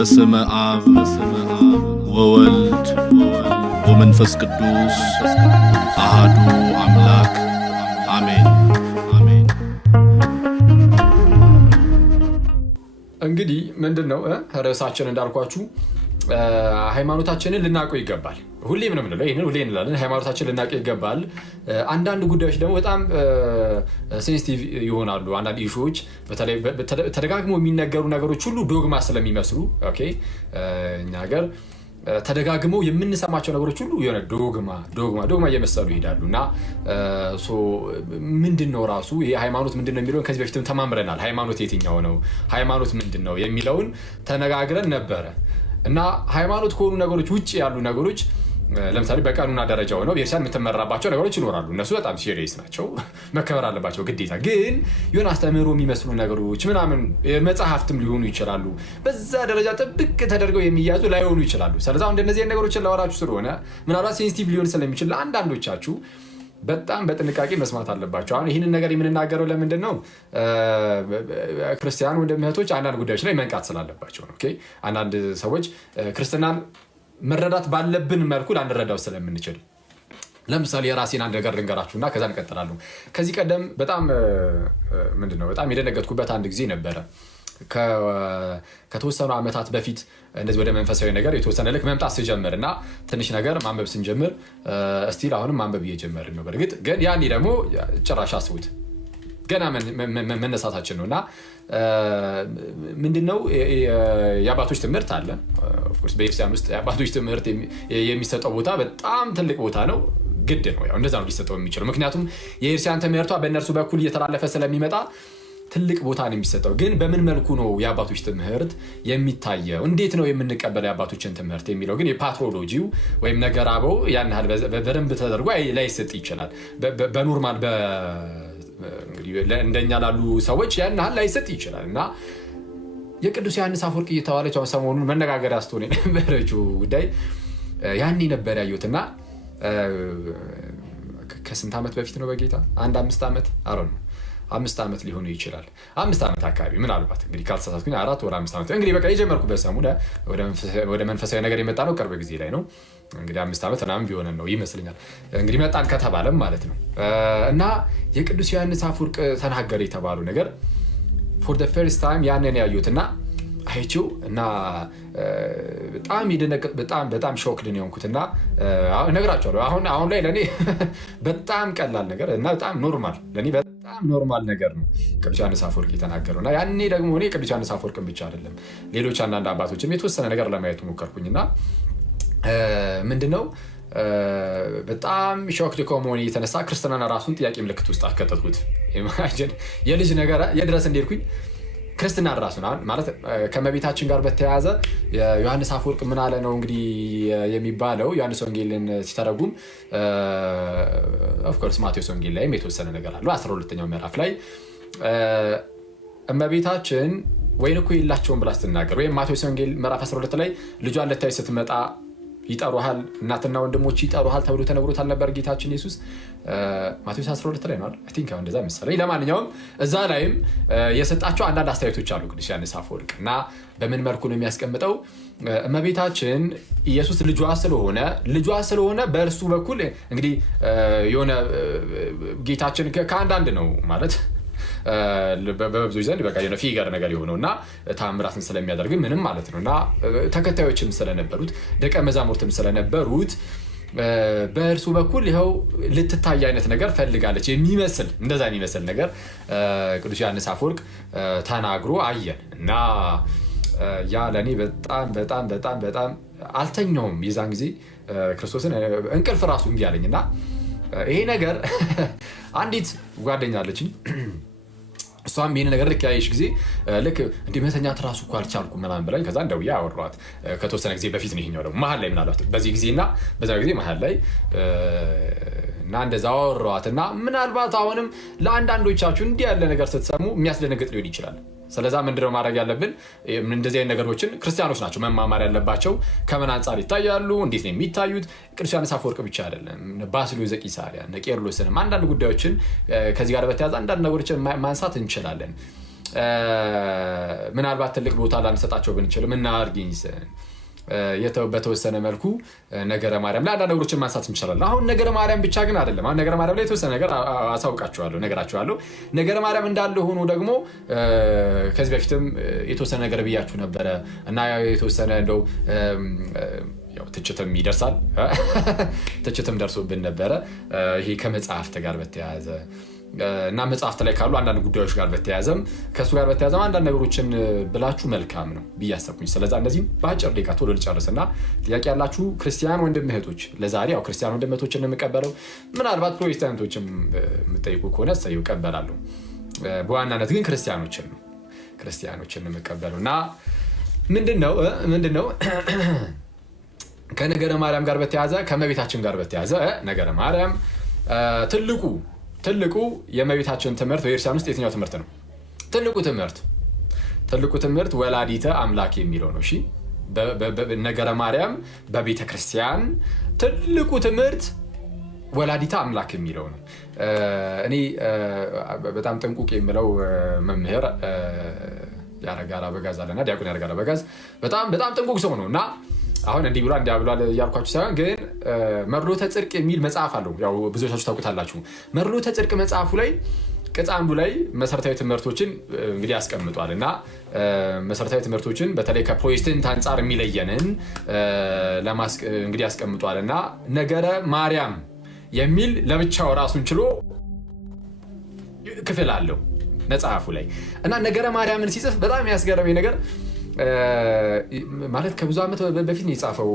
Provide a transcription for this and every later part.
በስመ አብ ወወልድ ወመንፈስ ቅዱስ አሐዱ አምላክ አሜን። እንግዲህ ምንድነው ርዕሳችን እንዳልኳችሁ ሃይማኖታችንን ልናውቀው ይገባል። ሁሌም ነው የምንለው ይሄንን ሁሌ እንላለን። ሃይማኖታችንን ልናውቀው ይገባል። አንዳንድ ጉዳዮች ደግሞ በጣም ሴንሲቲቭ ይሆናሉ። አንዳንድ ኢሹዎች በተለይ ተደጋግሞ የሚነገሩ ነገሮች ሁሉ ዶግማ ስለሚመስሉ ኦኬ እኛ ሀገር ተደጋግመው የምንሰማቸው ነገሮች ሁሉ የሆነ ዶግማ እየመሰሉ ይሄዳሉ እና ምንድነው ራሱ ይሄ ሃይማኖት ምንድነው የሚለውን ከዚህ በፊትም ተማምረናል። ሃይማኖት የትኛው ነው፣ ሃይማኖት ምንድነው የሚለውን ተነጋግረን ነበረ እና ሃይማኖት ከሆኑ ነገሮች ውጪ ያሉ ነገሮች ለምሳሌ በቀኑና ደረጃ ሆነው ቤተክርስቲያን የምትመራባቸው ነገሮች ይኖራሉ። እነሱ በጣም ሲሪየስ ናቸው፣ መከበር አለባቸው ግዴታ። ግን የሆነ አስተምህሮ የሚመስሉ ነገሮች ምናምን መጽሐፍትም ሊሆኑ ይችላሉ። በዛ ደረጃ ጥብቅ ተደርገው የሚያዙ ላይሆኑ ይችላሉ። ስለዚህ አሁን እንደነዚህ ነገሮችን ላወራችሁ ስለሆነ ምናልባት ሴንሲቲቭ ሊሆን ስለሚችል ለአንዳንዶቻችሁ በጣም በጥንቃቄ መስማት አለባቸው። አሁን ይህንን ነገር የምንናገረው ለምንድን ነው? ክርስቲያን ወንድም እህቶች አንዳንድ ጉዳዮች ላይ መንቃት ስላለባቸው ነው። አንዳንድ ሰዎች ክርስትናን መረዳት ባለብን መልኩ ላንረዳው ስለምንችል፣ ለምሳሌ የራሴን አንድ ነገር ልንገራችሁና ከዛ እንቀጥላለን። ከዚህ ቀደም በጣም የደነገጥኩበት አንድ ጊዜ ነበረ። ከተወሰኑ ዓመታት በፊት እንደዚህ ወደ መንፈሳዊ ነገር የተወሰነ ልክ መምጣት ስጀምር እና ትንሽ ነገር ማንበብ ስንጀምር እስቲል አሁንም ማንበብ እየጀመርን ነው። በእርግጥ ግን ያኔ ደግሞ ጭራሽ አስቡት ገና መነሳታችን ነው እና ምንድነው የአባቶች ትምህርት አለ። ኦፍኮርስ በቤተክርስቲያን ውስጥ የአባቶች ትምህርት የሚሰጠው ቦታ በጣም ትልቅ ቦታ ነው። ግድ ነው፣ ያው እንደዛ ነው ሊሰጠው የሚችለው። ምክንያቱም የቤተክርስቲያን ትምህርቷ በእነርሱ በኩል እየተላለፈ ስለሚመጣ ትልቅ ቦታ ነው የሚሰጠው። ግን በምን መልኩ ነው የአባቶች ትምህርት የሚታየው? እንዴት ነው የምንቀበለው የአባቶችን ትምህርት የሚለው ግን የፓትሮሎጂው ወይም ነገር አበው ያን ያህል በደንብ ተደርጎ ላይሰጥ ይችላል። በኖርማል እንደኛ ላሉ ሰዎች ያን ያህል ላይሰጥ ይችላል እና የቅዱስ ዮሐንስ አፈወርቅ እየተባለች ሰሞኑን መነጋገሪያ ስትሆን የነበረችው ጉዳይ ያኔ ነበር ያየሁት እና ከስንት ዓመት በፊት ነው በጌታ 5 ዓመት ሊሆኑ ይችላል። 5 ዓመት አካባቢ ምናልባት እንግዲህ ካልተሳሳትኩኝ 4 ወር 5 ዓመት እንግዲህ በቃ የጀመርኩበት ሰሞን ወደ መንፈሳዊ ነገር የመጣ ነው። ቅርብ ጊዜ ላይ ነው እንግዲህ 5 ዓመት ምናምን ቢሆን ነው ይመስለኛል እንግዲህ መጣን ከተባለም ማለት ነው። እና የቅዱስ ዮሐንስ አፈወርቅ ተናገረ የተባሉ ነገር ፎር ዘ ፈርስት ታይም ያንን ያዩትና አይቼው እና በጣም ይደነቀጥ በጣም ሾክድ ነው የሆንኩትና እነግራቸዋለሁ። አሁን ላይ ለኔ በጣም ቀላል ነገር እና በጣም ኖርማል ነገር ነው ቅዱስ ዮሐንስ አፈወርቅ የተናገረው እና ያኔ ደግሞ እኔ ቅዱስ ዮሐንስ አፈወርቅን ብቻ አይደለም ሌሎች አንዳንድ አባቶችም የተወሰነ ነገር ለማየት ሞከርኩኝና ምንድነው በጣም ሾክድ ከመሆኔ የተነሳ ክርስትናን ራሱን ጥያቄ ምልክት ውስጥ አከተትኩት። ኢማጂን የልጅ ነገር የድረስ እንደሄድኩኝ ክርስትና ራሱን ማለት ከመቤታችን ጋር በተያያዘ ዮሐንስ አፈወርቅ ምን አለ ነው እንግዲህ የሚባለው። ዮሐንስ ወንጌልን ሲተረጉም ኦፍኮርስ ማቴዎስ ወንጌል ላይም የተወሰነ ነገር አለው። 12ኛው ምዕራፍ ላይ እመቤታችን ወይን እኮ የላቸውም ብላ ስትናገር፣ ወይም ማቴዎስ ወንጌል ምዕራፍ 12 ላይ ልጇን ልታይ ስትመጣ ይጠሩሃል፣ እናትና ወንድሞች ይጠሩሃል ተብሎ ተነግሮታል ነበር ጌታችን ኢየሱስ። ማቴዎስ 12 ላይ ነው አይደል? አይ ቲንክ እንደዛ መሰለኝ። ለማንኛውም እዛ ላይም የሰጣቸው አንዳንድ አስተያየቶች አሉ ቅዱስ ዮሐንስ አፈወርቅ እና በምን መልኩ ነው የሚያስቀምጠው? እመቤታችን ኢየሱስ ልጇ ስለሆነ በእርሱ በኩል እንግዲህ የሆነ ጌታችን ከአንዳንድ ነው ማለት በብዙዎች ዘንድ በቃ የሆነ ፊገር ነገር የሆነውና ታምራትን ስለሚያደርግ ምንም ማለት ነው እና ተከታዮችም ስለነበሩት ደቀ መዛሙርትም ስለነበሩት በእርሱ በኩል ይኸው ልትታይ አይነት ነገር ፈልጋለች እንደዛ የሚመስል ነገር ቅዱስ ዮሐንስ አፈወርቅ ተናግሮ አየን እና ያ ለእኔ በጣም አልተኛውም። የዛን ጊዜ ክርስቶስን እንቅልፍ ራሱ እምቢ አለኝ እና ይሄ ነገር አንዲት ጓደኛ አለችኝ። እሷም ይሄን ነገር ልክ ያየሽ ጊዜ ልክ እንዲህ መተኛት ራሱ እኮ አልቻልኩም ምናምን ብላኝ ከዛ እንደውያ አወራኋት። ከተወሰነ ጊዜ በፊት ነው ይሄኛው ደግሞ መሀል ላይ ምናልባት በዚህ ጊዜና በዛ ጊዜ መሀል ላይ እና እንደዛ አወራኋት እና ምናልባት አሁንም ለአንዳንዶቻችሁ እንዲህ ያለ ነገር ስትሰሙ የሚያስደነግጥ ሊሆን ይችላል። ስለዛ ምንድነው ማድረግ ያለብን? እንደዚህ አይነት ነገሮችን ክርስቲያኖች ናቸው መማማር ያለባቸው። ከምን አንጻር ይታያሉ፣ እንዴት ነው የሚታዩት? ቅዱስ ዮሐንስ አፈወርቅ ብቻ አይደለም፣ ባስልዮስ ዘቂሳርያ፣ ቄርሎስንም አንዳንድ ጉዳዮችን ከዚህ ጋር በተያያዘ አንዳንድ ነገሮችን ማንሳት እንችላለን። ምናልባት ትልቅ ቦታ ላንሰጣቸው ብንችልም እና አርጊንስ በተወሰነ መልኩ ነገረ ማርያም ላይ አንዳንድ ነገሮችን ማንሳት እንችላለን። አሁን ነገረ ማርያም ብቻ ግን አይደለም። አሁን ነገረ ማርያም ላይ የተወሰነ ነገር ነገራችኋለሁ። ነገረ ማርያም እንዳለ ሆኖ ደግሞ ከዚህ በፊትም የተወሰነ ነገር ብያችሁ ነበረ እና የተወሰነ እንደው ትችትም ይደርሳል ትችትም ደርሶብን ነበረ። ይሄ ከመጽሐፍት ጋር በተያያዘ እና መጽሐፍት ላይ ካሉ አንዳንድ ጉዳዮች ጋር በተያያዘም ከእሱ ጋር በተያያዘም አንዳንድ ነገሮችን ብላችሁ መልካም ነው ብዬ አሰብኩኝ። ስለዛ እነዚህም በአጭር ደቂቃ ቶሎ ልጨርስና ጥያቄ ያላችሁ ክርስቲያን ወንድም እህቶች፣ ለዛሬ ያው ክርስቲያን ወንድም እህቶችን የምቀበለው ምናልባት ፕሮቴስታንቶችም የምጠይቁ ከሆነ እሰየው እቀበላለሁ። በዋናነት ግን ክርስቲያኖችን የምቀበለው እና ምንድነው ከነገረ ማርያም ጋር በተያያዘ ከመቤታችን ጋር በተያያዘ ነገረ ማርያም ትልቁ የእመቤታችን ትምህርት በቤተክርስቲያን ውስጥ የትኛው ትምህርት ነው? ትልቁ ትምህርት ወላዲተ አምላክ የሚለው ነው። እሺ ነገረ ማርያም በቤተ ክርስቲያን ትልቁ ትምህርት ወላዲተ አምላክ የሚለው ነው። እኔ በጣም ጥንቁቅ የምለው መምህር ያረጋል አበጋዝ አለና ዲያቆን ያረጋል አበጋዝ በጣም ጥንቁቅ ሰው ነው እና አሁን እንዲህ ብሏል እንዲያ ብሏል እያልኳችሁ ሳይሆን ግን መርሎተ ጽድቅ የሚል መጽሐፍ አለው። ያው ብዙዎቻችሁ ታውቁታላችሁ። መርሎተ ጽድቅ መጽሐፉ ላይ ቅጽ አንዱ ላይ መሰረታዊ ትምህርቶችን እንግዲህ ያስቀምጧል እና መሰረታዊ ትምህርቶችን በተለይ ከፕሮቴስታንት አንጻር የሚለየንን እንግዲህ ያስቀምጧል እና ነገረ ማርያም የሚል ለብቻው ራሱን ችሎ ክፍል አለው መጽሐፉ ላይ እና ነገረ ማርያምን ሲጽፍ በጣም ያስገረመኝ ነገር ማለት ከብዙ ዓመት በፊት ነው የጻፈው።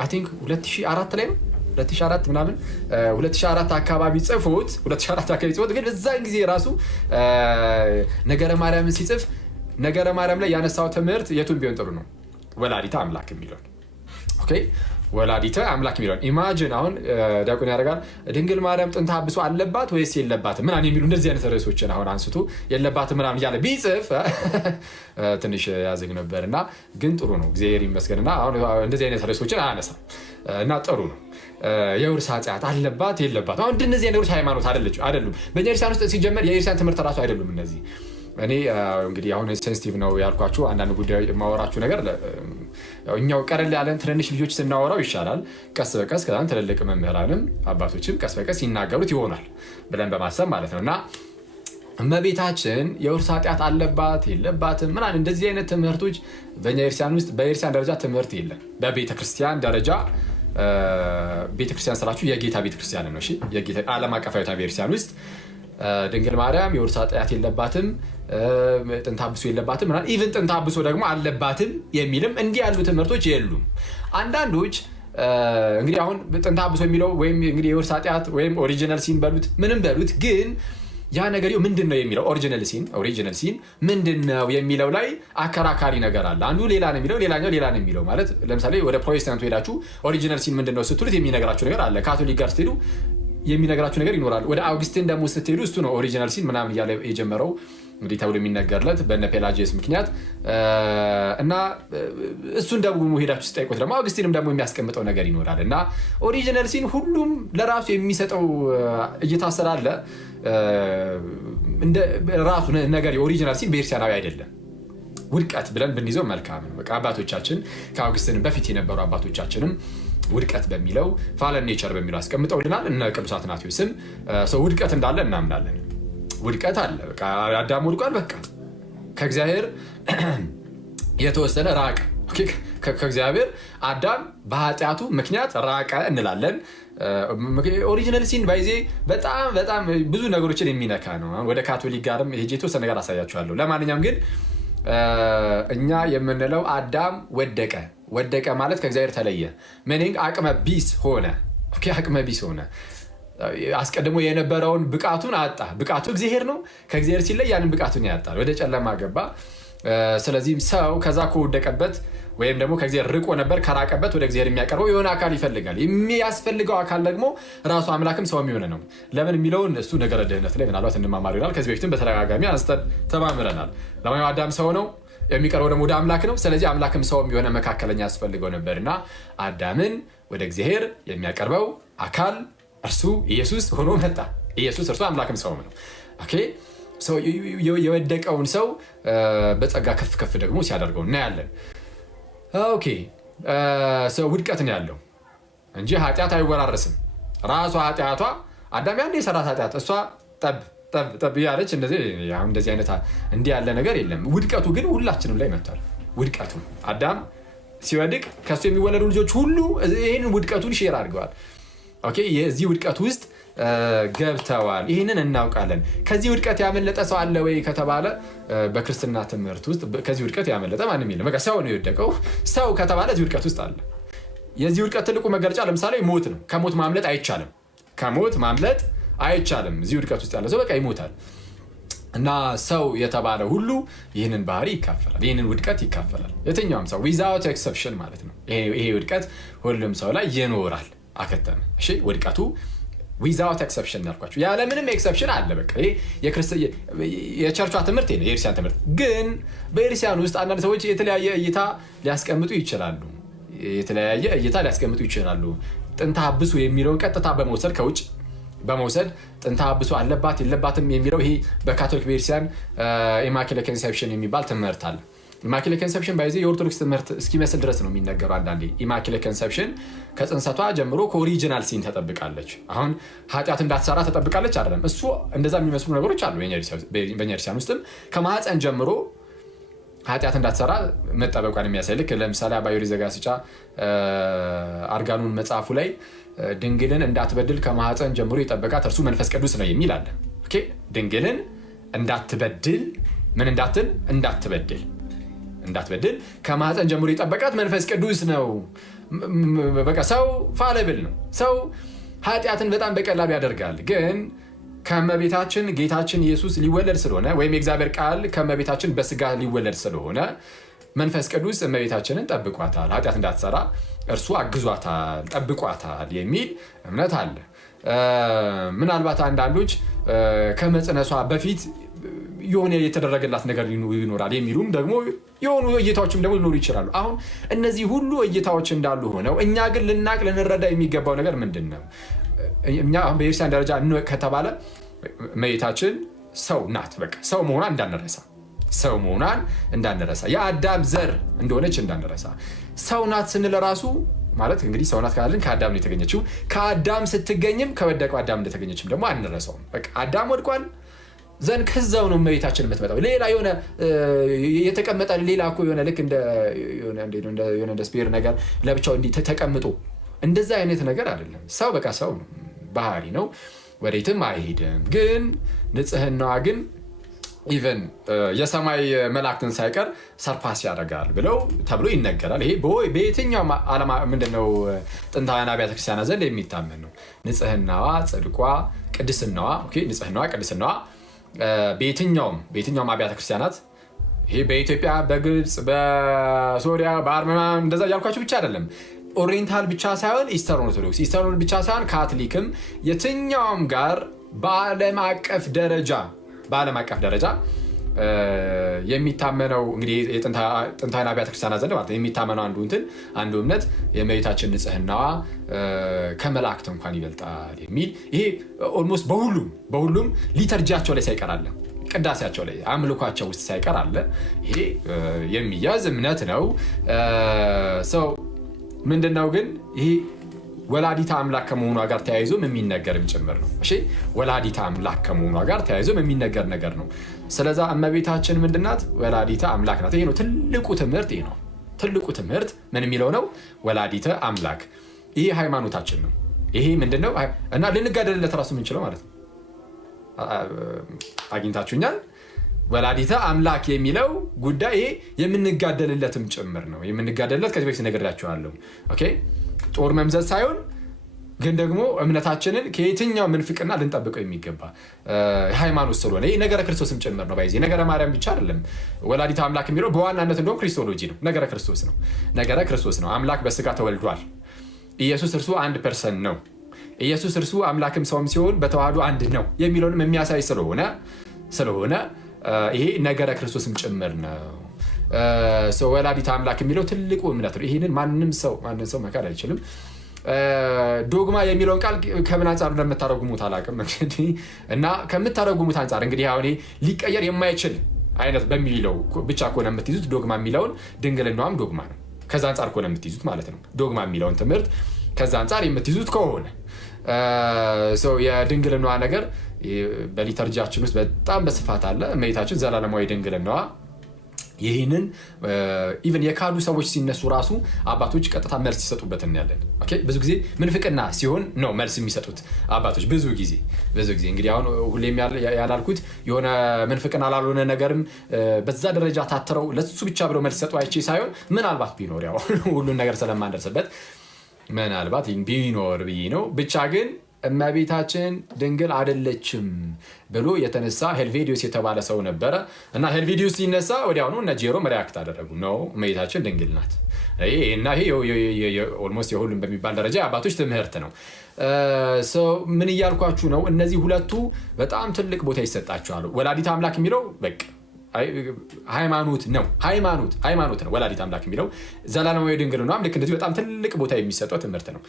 አይ ቲንክ 2004 ላይ ነው 2004 ምናምን 2004 አካባቢ ጽፎት ግን በዛን ጊዜ ራሱ ነገረ ማርያምን ሲጽፍ ነገረ ማርያም ላይ ያነሳው ትምህርት የቱን ቢሆን ጥሩ ነው? ወላዲተ አምላክ የሚለው ኦኬ ወላዲተ አምላክ የሚለው ኢማጂን። አሁን ዲያቆን ያረጋል ድንግል ማርያም ጥንተ አብሶ አለባት ወይስ የለባትም ምናምን የሚሉ እንደዚህ አይነት ርዕሶችን አሁን አንስቶ የለባትም ምናምን እያለ ቢጽፍ ትንሽ ያዝግ ነበር እና ግን ጥሩ ነው እግዚአብሔር ይመስገንና አሁን እንደዚህ አይነት ርዕሶችን አያነሳም እና ጥሩ ነው። የውርስ ኃጢአት አለባት የለባት አሁን እንደዚህ አይነት ሃይማኖት አይደሉም። በእኛ ክርስቲያን ውስጥ ሲጀመር የክርስቲያን ትምህርት ራሱ አይደሉም እነዚህ። እኔ እንግዲህ አሁን ሴንሲቲቭ ነው ያልኳችሁ አንዳንድ ጉዳይ የማወራችሁ ነገር እኛው ቀለል ያለን ትንንሽ ልጆች ስናወራው ይሻላል። ቀስ በቀስ ከዛን ትልልቅ መምህራንም አባቶችም ቀስ በቀስ ይናገሩት ይሆናል ብለን በማሰብ ማለት ነው እና እመቤታችን የውርስ ኃጢአት አለባት የለባትም ምናምን እንደዚህ አይነት ትምህርቶች በእኛ ክርስቲያን ውስጥ በክርስቲያን ደረጃ ትምህርት የለም። በቤተክርስቲያን ደረጃ ቤተክርስቲያን ስላችሁ የጌታ ቤተክርስቲያን ነው። እሺ የጌታ ዓለም አቀፋዊት ቤተክርስቲያን ውስጥ ድንግል ማርያም የውርስ ኃጢአት የለባትም ጥንተ አብሶ የለባትም ምናምን ኢቭን ጥንተ አብሶ ደግሞ አለባትም የሚልም እንዲህ ያሉ ትምህርቶች የሉም። አንዳንዶች እንግዲህ አሁን ጥንተ አብሶ የሚለው ወይም እንግዲህ የውርስ ኃጢአት ወይም ኦሪጂናል ሲን በሉት ምንም በሉት ግን ያ ነገር ምንድን ነው የሚለው ኦሪጂናል ሲን ምንድን ነው የሚለው ላይ አከራካሪ ነገር አለ። አንዱ ሌላ ነው የሚለው ሌላኛው ሌላ ነው የሚለው ማለት ለምሳሌ ወደ ፕሮቴስታንቱ ሄዳችሁ ኦሪጂናል ሲን ምንድን ነው ስትሉት የሚነግራችሁ ነገር አለ። ካቶሊክ ጋር ስትሄዱ የሚነግራችሁ ነገር ይኖራል። ወደ አውግስቲን ደግሞ ስትሄዱ እሱ ነው ኦሪጂናል ሲን ምናምን እያለ የጀመረው እንግዲህ ተብሎ የሚነገርለት በነ ፔላጂየስ ምክንያት እና እሱን ደግሞ ሄዳችሁ ስጠይቁት ደግሞ አውግስቲንም ደግሞ የሚያስቀምጠው ነገር ይኖራል እና ኦሪጂናል ሲን ሁሉም ለራሱ የሚሰጠው እይታ ስላለ እንደ ራሱ ነገር የኦሪጂናል ሲን ቤተክርስቲያናዊ አይደለም ውድቀት ብለን ብንይዘው መልካም ነው። በቃ አባቶቻችን ከአውግስቲን በፊት የነበሩ አባቶቻችንም ውድቀት በሚለው ፋለን ኔቸር በሚለው አስቀምጠውልናል። እነ ቅዱስ አትናቴዎስም ሰው ውድቀት እንዳለ እናምናለን። ውድቀት አለ። በቃ አዳም ወድቋል። በቃ ከእግዚአብሔር የተወሰነ ራቀ። ከእግዚአብሔር አዳም በኃጢአቱ ምክንያት ራቀ እንላለን። ኦሪጂናል ሲን ባይዜ በጣም ብዙ ነገሮችን የሚነካ ነው። ወደ ካቶሊክ ጋርም ሄጄ የተወሰነ ነገር አሳያችኋለሁ። ለማንኛውም ግን እኛ የምንለው አዳም ወደቀ ማለት ከእግዚአብሔር ተለየ። ሚኒንግ አቅመ ቢስ ሆነ። አስቀድሞ የነበረውን ብቃቱን አጣ። ብቃቱ እግዚአብሔር ነው። ከእግዚአብሔር ሲለይ ያንን ብቃቱን ያጣል፣ ወደ ጨለማ ገባ። ስለዚህም ሰው ከዛ ከወደቀበት ወይም ደግሞ ከእግዚአብሔር ርቆ ነበር፣ ከራቀበት ወደ እግዚአብሔር የሚያቀርበው የሆነ አካል ይፈልጋል። የሚያስፈልገው አካል ደግሞ ራሱ አምላክም ሰው የሚሆነ ነው። ለምን የሚለውን እሱ ነገረ ድህነት ላይ ምናልባት እንማማር ይሆናል። ከዚህ በፊትም በተደጋጋሚ አንስተን ተማምረናል። ለማንኛውም አዳም ሰው ነው፣ የሚቀርበው ደግሞ ወደ አምላክ ነው። ስለዚህ አምላክም ሰውም የሆነ መካከለኛ ያስፈልገው ነበርና አዳምን ወደ እግዚአብሔር የሚያቀርበው አካል እርሱ ኢየሱስ ሆኖ መጣ። ኢየሱስ እርሱ አምላክም ሰውም ነው። ኦኬ የወደቀውን ሰው በጸጋ ከፍ ከፍ ደግሞ ሲያደርገው እናያለን። ኦኬ ሰው ውድቀት ነው ያለው እንጂ ኃጢአት አይወራረስም። ራሷ ኃጢአቷ አዳም ያንዴ የሰራት ኃጢአት እሷ ጠብ ያለች እንደዚህ አይነት እንዲህ ያለ ነገር የለም። ውድቀቱ ግን ሁላችንም ላይ መጥቷል። ውድቀቱ አዳም ሲወድቅ ከሱ የሚወለዱ ልጆች ሁሉ ይህንን ውድቀቱን ሼር አድርገዋል። ኦኬ የዚህ ውድቀት ውስጥ ገብተዋል። ይህንን እናውቃለን። ከዚህ ውድቀት ያመለጠ ሰው አለ ወይ ከተባለ በክርስትና ትምህርት ውስጥ ከዚህ ውድቀት ያመለጠ ማንም የለም። በቃ ሰው ነው የወደቀው። ሰው ከተባለ እዚህ ውድቀት ውስጥ አለ። የዚህ ውድቀት ትልቁ መገለጫ ለምሳሌ ሞት ነው። ከሞት ማምለጥ አይቻልም። ከሞት ማምለጥ አይቻልም። እዚህ ውድቀት ውስጥ ያለ ሰው በቃ ይሞታል። እና ሰው የተባለ ሁሉ ይህንን ባህሪ ይካፈላል፣ ይህንን ውድቀት ይካፈላል። የትኛውም ሰው ዊዛውት ኤክሰፕሽን ማለት ነው። ይሄ ውድቀት ሁሉም ሰው ላይ ይኖራል። አከተመ። እሺ ውድቀቱ ዊዛውት ኤክሰፕሽን እናልኳቸው ያለምንም ኤክሰፕሽን አለ። በቃ ይሄ የቸርቿ ትምህርት ነው፣ የኤርሲያን ትምህርት። ግን በኤርሲያን ውስጥ አንዳንድ ሰዎች የተለያየ እይታ ሊያስቀምጡ ይችላሉ። ጥንተ አብሱ የሚለውን ቀጥታ በመውሰድ ከውጭ በመውሰድ ጥንተ አብሱ አለባት የለባትም የሚለው ይሄ በካቶሊክ ቤተክርስቲያን ኢማኩሌት ኮንሴፕሽን የሚባል ትምህርት አለ። ኢማኩሌት ኮንሴፕሽን ባይዜ የኦርቶዶክስ ትምህርት እስኪመስል ድረስ ነው የሚነገረው። አንዳንዴ ኢማኩሌት ኮንሴፕሽን ከጽንሰቷ ጀምሮ ከኦሪጂናል ሲን ተጠብቃለች። አሁን ኃጢአት እንዳትሰራ ተጠብቃለች አይደለም። እሱ እንደዛ የሚመስሉ ነገሮች አሉ። በእኛ ክርስቲያን ውስጥም ከማህፀን ጀምሮ ኃጢአት እንዳትሰራ መጠበቋን የሚያሳይ ልክ ለምሳሌ አባ ዮሪ ዘጋስጫ አርጋኑን መጽሐፉ ላይ ድንግልን እንዳትበድል ከማህፀን ጀምሮ የጠበቃት እርሱ መንፈስ ቅዱስ ነው የሚል አለ። ኦኬ ድንግልን እንዳትበድል ምን እንዳትበድል ከማህፀን ጀምሮ የጠበቃት መንፈስ ቅዱስ ነው። በቃ ሰው ፋለብል ነው። ሰው ኃጢአትን በጣም በቀላሉ ያደርጋል። ግን ከመቤታችን ጌታችን ኢየሱስ ሊወለድ ስለሆነ ወይም የእግዚአብሔር ቃል ከመቤታችን በስጋ ሊወለድ ስለሆነ መንፈስ ቅዱስ እመቤታችንን ጠብቋታል፣ ኃጢአት እንዳትሰራ እርሱ አግዟታል፣ ጠብቋታል የሚል እምነት አለ። ምናልባት አንዳንዶች ከመጽነሷ በፊት የሆነ የተደረገላት ነገር ይኖራል የሚሉም ደግሞ የሆኑ እይታዎችም ደግሞ ሊኖሩ ይችላሉ። አሁን እነዚህ ሁሉ እይታዎች እንዳሉ ሆነው እኛ ግን ልንረዳ የሚገባው ነገር ምንድን ነው? እኛ አሁን በቤተክርስቲያን ደረጃ ከተባለ እመቤታችን ሰው ናት። በቃ ሰው መሆኗን እንዳንረሳ፣ የአዳም ዘር እንደሆነች እንዳንረሳ። ሰው ናት ስንል ራሱ ማለት እንግዲህ ሰው ናት ካልን ከአዳም ነው የተገኘችው። ከአዳም ስትገኝም ከወደቀው አዳም እንደተገኘችም ደግሞ አንረሳውም። በቃ አዳም ወድቋል ዘንድ ከዛው ነው እመቤታችን የምትመጣው። ሌላ የሆነ የተቀመጠ ሌላ እኮ የሆነ ልክ እንደ ስፔር ነገር ለብቻው እንዲህ ተቀምጦ እንደዛ አይነት ነገር አይደለም። ሰው በቃ ሰው ነው፣ ባህሪ ነው፣ ወዴትም አይሄድም። ግን ንጽህናዋ ግን ኢቨን የሰማይ መላእክትን ሳይቀር ሰርፓስ ያደርጋል ብለው ተብሎ ይነገራል። ይሄ በየትኛው ዓለም ምንድነው ጥንታውያን አብያተ ክርስቲያናት ዘንድ የሚታመን ነው። ንጽህናዋ፣ ጽድቋ፣ ቅድስናዋ ንጽህናዋ፣ ቅድስናዋ በየትኛውም አብያተ ክርስቲያናት ይሄ በኢትዮጵያ፣ በግብፅ፣ በሶሪያ፣ በአርመና እንደዛ እያልኳቸው ብቻ አይደለም። ኦሪየንታል ብቻ ሳይሆን ኢስተርን ኦርቶዶክስ፣ ኢስተርን ብቻ ሳይሆን ካቶሊክም የትኛውም ጋር በዓለም አቀፍ ደረጃ የሚታመነው እንግዲህ የጥንታውያን አብያተ ክርስቲያናት ዘንድ ማለት የሚታመነው አንዱ እምነት የእመቤታችን ንጽህናዋ ከመላእክት እንኳን ይበልጣል የሚል ይሄ ኦልሞስት በሁሉም ሊተርጂያቸው ላይ ሳይቀር አለ፣ ቅዳሴያቸው ላይ አምልኳቸው ውስጥ ሳይቀር አለ። ይሄ የሚያዝ እምነት ነው። ሰው ምንድነው ግን ይሄ ወላዲታ አምላክ ከመሆኗ ጋር ተያይዞም የሚነገርም ጭምር ነው። እሺ ወላዲታ አምላክ ከመሆኗ ጋር ተያይዞም የሚነገር ነገር ነው። ስለዛ እመቤታችን ምንድናት? ወላዲታ አምላክ ናት። ይሄ ነው ትልቁ ትምህርት። ይሄ ነው ትልቁ ትምህርት። ምን የሚለው ነው? ወላዲተ አምላክ። ይሄ ሃይማኖታችን ነው። ይሄ ምንድነው? እና ልንጋደልለት ራሱ የምንችለው ማለት ነው። አግኝታችሁኛል? ወላዲተ አምላክ የሚለው ጉዳይ ይሄ የምንጋደልለትም ጭምር ነው። የምንጋደልለት ከዚህ በፊት ነግሬያችኋለሁ። ኦኬ ጦር መምዘዝ ሳይሆን ግን ደግሞ እምነታችንን ከየትኛው ምንፍቅና ልንጠብቀው የሚገባ ሃይማኖት ስለሆነ ይህ ነገረ ክርስቶስም ጭምር ነው። ባይዜ ነገረ ማርያም ብቻ አይደለም። ወላዲተ አምላክ የሚለው በዋናነት እንደውም ክሪስቶሎጂ ነው። ነገረ ክርስቶስ ነው። አምላክ በስጋ ተወልዷል። ኢየሱስ እርሱ አንድ ፐርሰን ነው። ኢየሱስ እርሱ አምላክም ሰውም ሲሆን በተዋህዶ አንድ ነው የሚለውንም የሚያሳይ ስለሆነ ይሄ ነገረ ክርስቶስም ጭምር ነው። ወላዲተ አምላክ የሚለው ትልቁ እምነት ነው። ይህንን ማንም ሰው መካድ አይችልም። ዶግማ የሚለውን ቃል ከምን አንጻር እንደምታረጉሙት አላውቅም እንግዲህ እና ከምታረጉሙት አንጻር እንግዲህ አሁን ሊቀየር የማይችል አይነት በሚለው ብቻ ከሆነ የምትይዙት ዶግማ የሚለውን ድንግልናዋም ዶግማ ነው ከዛ አንጻር ከሆነ የምትይዙት ማለት ነው ዶግማ የሚለውን ትምህርት ከዛ አንጻር የምትይዙት ከሆነ የድንግልናዋ ነገር በሊተርጂያችን ውስጥ በጣም በስፋት አለ እመቤታችን ዘላለማዊ ድንግልናዋ ይህንን ኢቭን የካዱ ሰዎች ሲነሱ ራሱ አባቶች ቀጥታ መልስ ይሰጡበት እናያለን ኦኬ ብዙ ጊዜ ምንፍቅና ሲሆን ነው መልስ የሚሰጡት አባቶች ብዙ ጊዜ እንግዲህ አሁን ሁሌም ያላልኩት የሆነ ምንፍቅና ላልሆነ ነገርም በዛ ደረጃ ታትረው ለሱ ብቻ ብለው መልስ ሰጡ አይቼ ሳይሆን ምናልባት ቢኖር ያው ሁሉን ነገር ስለማንደርስበት ምናልባት ቢኖር ብዬ ነው ብቻ ግን እመቤታችን ድንግል አይደለችም ብሎ የተነሳ ሄልቬዲዮስ የተባለ ሰው ነበረ እና ሄልቬዲዮስ ሲነሳ ወዲያውኑ እነ ጄሮም ሪአክት አደረጉ ነው እመቤታችን ድንግል ናት እና ይሄ ኦልሞስት የሁሉም በሚባል ደረጃ አባቶች ትምህርት ነው ምን እያልኳችሁ ነው እነዚህ ሁለቱ በጣም ትልቅ ቦታ ይሰጣቸዋል ወላዲት አምላክ የሚለው በቃ ሃይማኖት ነው ወላዲት አምላክ የሚለው ዘላለማዊ ድንግልናዋም ልክ እንደዚህ በጣም ትልቅ ቦታ የሚሰጠው ትምህርት ነው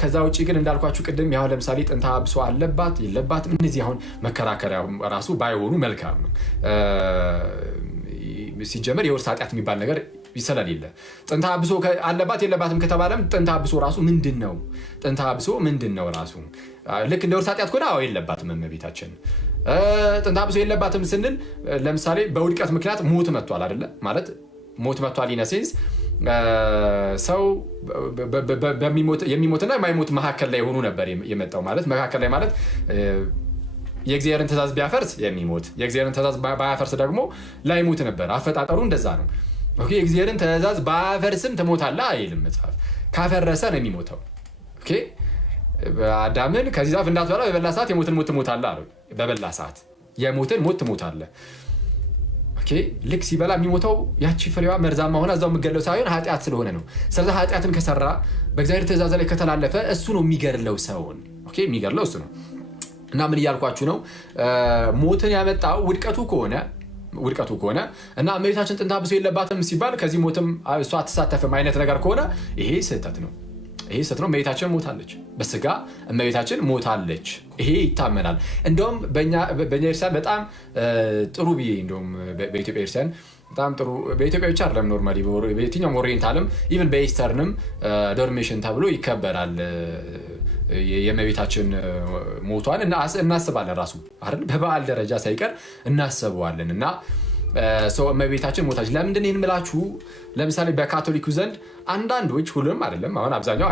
ከዛ ውጪ ግን እንዳልኳችሁ ቅድም ያው ለምሳሌ ጥንተ አብሶ አለባት የለባትም እነዚህ አሁን መከራከሪያ ራሱ ባይሆኑ መልካም ነው ሲጀመር የውርስ ኃጢአት የሚባል ነገር ስለሌለ ጥንተ አብሶ አለባት የለባትም ከተባለም ጥንተ አብሶ ራሱ ምንድነው ጥንተ አብሶ ምንድነው ራሱ ልክ እንደ ውርስ ኃጢአት ከሆነ የለባትም እመቤታችን ጥንተ አብሶ የለባትም ስንል ለምሳሌ በውድቀት ምክንያት ሞት መጥቷል አይደለ ማለት ሞት መጥቷል ኢነሴንስ ሰው የሚሞትና የማይሞት መካከል ላይ ሆኖ ነበር የመጣው ማለት መካከል ላይ ማለት የእግዚአብሔርን ትእዛዝ ቢያፈርስ የሚሞት የእግዚአብሔርን ትእዛዝ ባያፈርስ ደግሞ ላይሞት ነበር አፈጣጠሩ እንደዛ ነው ኦኬ የእግዚአብሔርን ትእዛዝ ባያፈርስም ትሞታለህ አይልም መጽሐፍ ካፈረሰ ነው የሚሞተው ኦኬ አዳምን ከዚህ ዛፍ እንዳትበላ በበላ ሰዓት የሞትን ሞት ትሞታለህ አለው በበላ ሰዓት የሞትን ሞት ትሞታለህ ኦኬ ልክ ሲበላ የሚሞተው ያቺ ፍሬዋ መርዛማ ሆና እዛው የምገለው ሳይሆን ኃጢአት ስለሆነ ነው ስለዚህ ኃጢአትን ከሰራ በእግዚአብሔር ትእዛዝ ላይ ከተላለፈ እሱ ነው የሚገድለው ሰውን ኦኬ የሚገድለው እሱ ነው እና ምን እያልኳችሁ ነው ሞትን ያመጣው ውድቀቱ ከሆነ እና እመቤታችን ጥንተ አብሶ የለባትም ሲባል ከዚህ ሞትም እሷ አትሳተፍም አይነት ነገር ከሆነ ይሄ ስህተት ነው እመቤታችን ሞታለች በስጋ እመቤታችን ሞታለች ይሄ ይታመናል እንደውም በእኛ ክርስቲያን በጣም ጥሩ ብዬ እንደውም በኢትዮጵያ ክርስቲያን በጣም ጥሩ በኢትዮጵያ ብቻ አይደለም ኖርማሊ በየትኛውም ኦሪየንታልም ኢቭን በኢስተርንም ዶርሜሽን ተብሎ ይከበራል የእመቤታችን ሞቷን እናስባለን ራሱ አይደል በበዓል ደረጃ ሳይቀር እናስበዋለን እና እመቤታችን ሞታች ለምንድን ይህን ምላችሁ ለምሳሌ በካቶሊኩ ዘንድ አንዳንዶች ሁሉም አይደለም አሁን አብዛኛው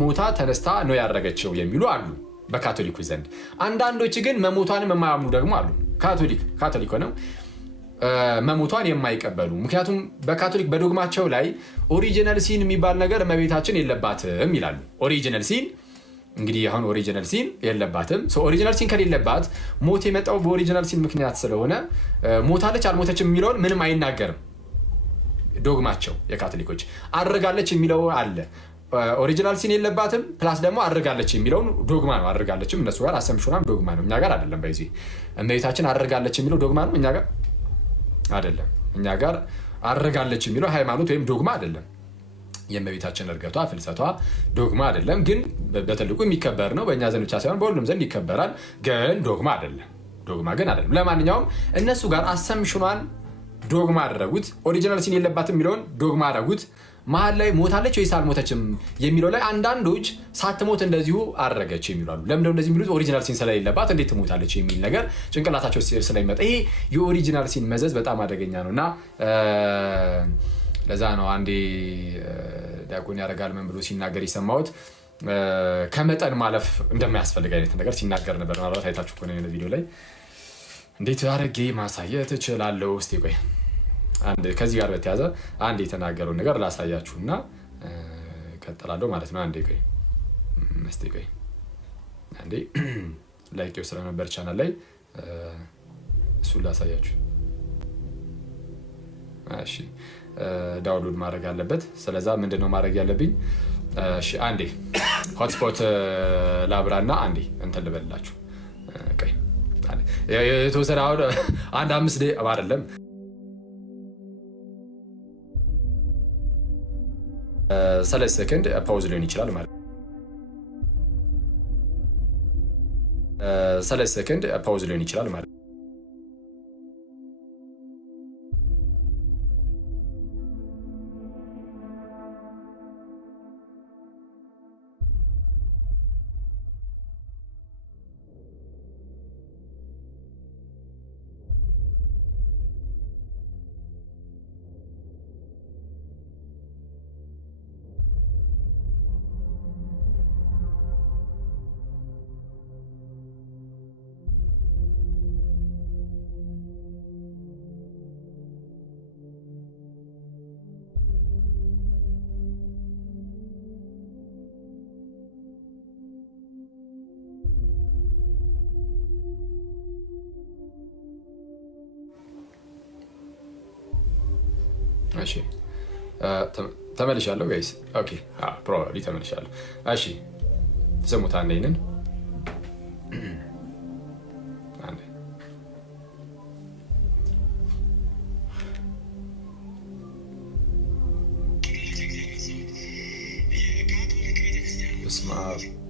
ሞታ ተነስታ ነው ያደረገችው የሚሉ አሉ በካቶሊኩ ዘንድ አንዳንዶች ግን መሞቷንም የማያምኑ ደግሞ አሉ ካቶሊክ ሆነው መሞቷን የማይቀበሉ ምክንያቱም በካቶሊክ በዶግማቸው ላይ ኦሪጂናል ሲን የሚባል ነገር እመቤታችን የለባትም ይላሉ ኦሪጂናል ሲን እንግዲህ አሁን ኦሪጂናል ሲን የለባትም ኦሪጂናል ሲን ከሌለባት ሞት የመጣው በኦሪጂናል ሲን ምክንያት ስለሆነ ሞታለች አልሞተችም የሚለውን ምንም አይናገርም ዶግማቸው የካቶሊኮች አድርጋለች የሚለው አለ ኦሪጂናል ሲን የለባትም ፕላስ ደግሞ አድርጋለች የሚለውን ዶግማ ነው አድርጋለችም እነሱ ጋር አሰምሽናም ዶግማ ነው እኛ ጋር አይደለም በዚህ እመቤታችን አድርጋለች የሚለው ዶግማ ነው እኛ ጋር አይደለም እኛ ጋር አድርጋለች የሚለው ሃይማኖት ወይም ዶግማ አይደለም የእመቤታችን እርገቷ ፍልሰቷ ዶግማ አይደለም ግን በትልቁ የሚከበር ነው በእኛ ዘንድ ብቻ ሳይሆን በሁሉም ዘንድ ይከበራል ግን ዶግማ አይደለም ለማንኛውም እነሱ ጋር አሰምሽኗን ዶግማ አደረጉት ኦሪጂናል ሲን የለባትም የሚለውን ዶግማ አደረጉት መሀል ላይ ሞታለች ወይስ አልሞተችም የሚለው ላይ አንዳንዶች ሳትሞት እንደዚሁ አደረገች የሚላሉ ለምንድነው እንደዚህ የሚሉት ኦሪጂናል ሲን ስለሌለባት እንዴት ትሞታለች የሚል ነገር ጭንቅላታቸው ስለሚመጣ ይሄ የኦሪጂናል ሲን መዘዝ በጣም አደገኛ ነውና ለዛ ነው አንዴ ዲያቆን ያረጋል ምን ብሎ ሲናገር የሰማሁት ከመጠን ማለፍ እንደማያስፈልግ አይነት ነገር ሲናገር ነበር ማለት አይታችሁ ከሆነ የሆነ ቪዲዮ ላይ እንዴት አረጌ ማሳየት እችላለሁ እስቲ ቆይ አንድ ከዚህ ጋር በተያዘ አንድ የተናገረው ነገር ላሳያችሁና ቀጥላለሁ ማለት ነው አንዴ ቆይ አንዴ ላይክ ስለነበር ቻናል ላይ እሱ ላሳያችሁ እሺ ዳውንሎድ ማድረግ አለበት ስለዛ ምንድነው ማድረግ ያለብኝ እሺ አንዴ ሆትስፖት ላብራና አንዴ እንትን ልበላችሁ ቆይ የተወሰነ አሁን አንድ 5 ደቂቃ አይደለም 30 ሰከንድ ፓውዝ ሊሆን ይችላል ማለት 30 ሰከንድ ፓውዝ ሊሆን ይችላል ማለት እሺ ተመልሻለሁ ጋይስ። ኦኬ ፕሮባብሊ ተመልሻለሁ። እሺ ስሙት አንዴ ይሄንን አንዴ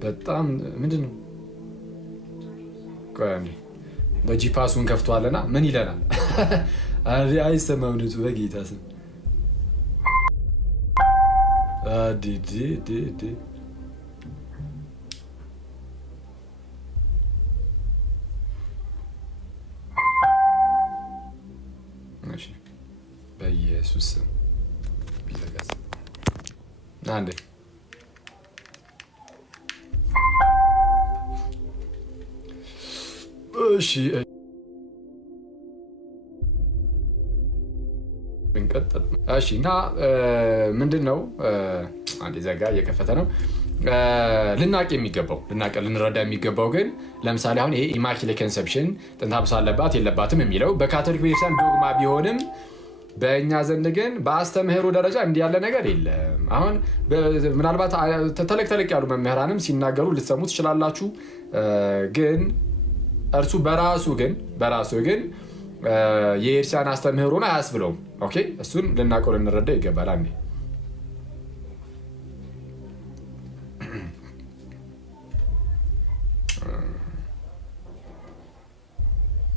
በጣም ምንድን ነው በጂፓሱን ከፍቷልና ምን ይለናል? አይሰማም ድምፁ በጌታ ስም በኢየሱስ ስም ቢዘጋስ አንዴ እሺ እሺ እና ምንድን ነው አንዴ ዘጋ እየከፈተ ነው። ልናቅ የሚገባው ልንረዳ የሚገባው ግን ለምሳሌ አሁን ይሄ ኢማኪሌት ኮንሰፕሽን ጥንተ አብሶ አለባት የለባትም የሚለው በካቶሊክ ቤተክርስቲያን ዶግማ ቢሆንም በእኛ ዘንድ ግን በአስተምህሮ ደረጃ እንዲህ ያለ ነገር የለም። አሁን ምናልባት ተለቅ ያሉ መምህራንም ሲናገሩ ልትሰሙ ትችላላችሁ። ግን እርሱ በራሱ ግን የኤርሲያን አስተምህሮን አያስብለውም። ኦኬ እሱን ልናቀው ልንረዳ ይገባል። አንዴ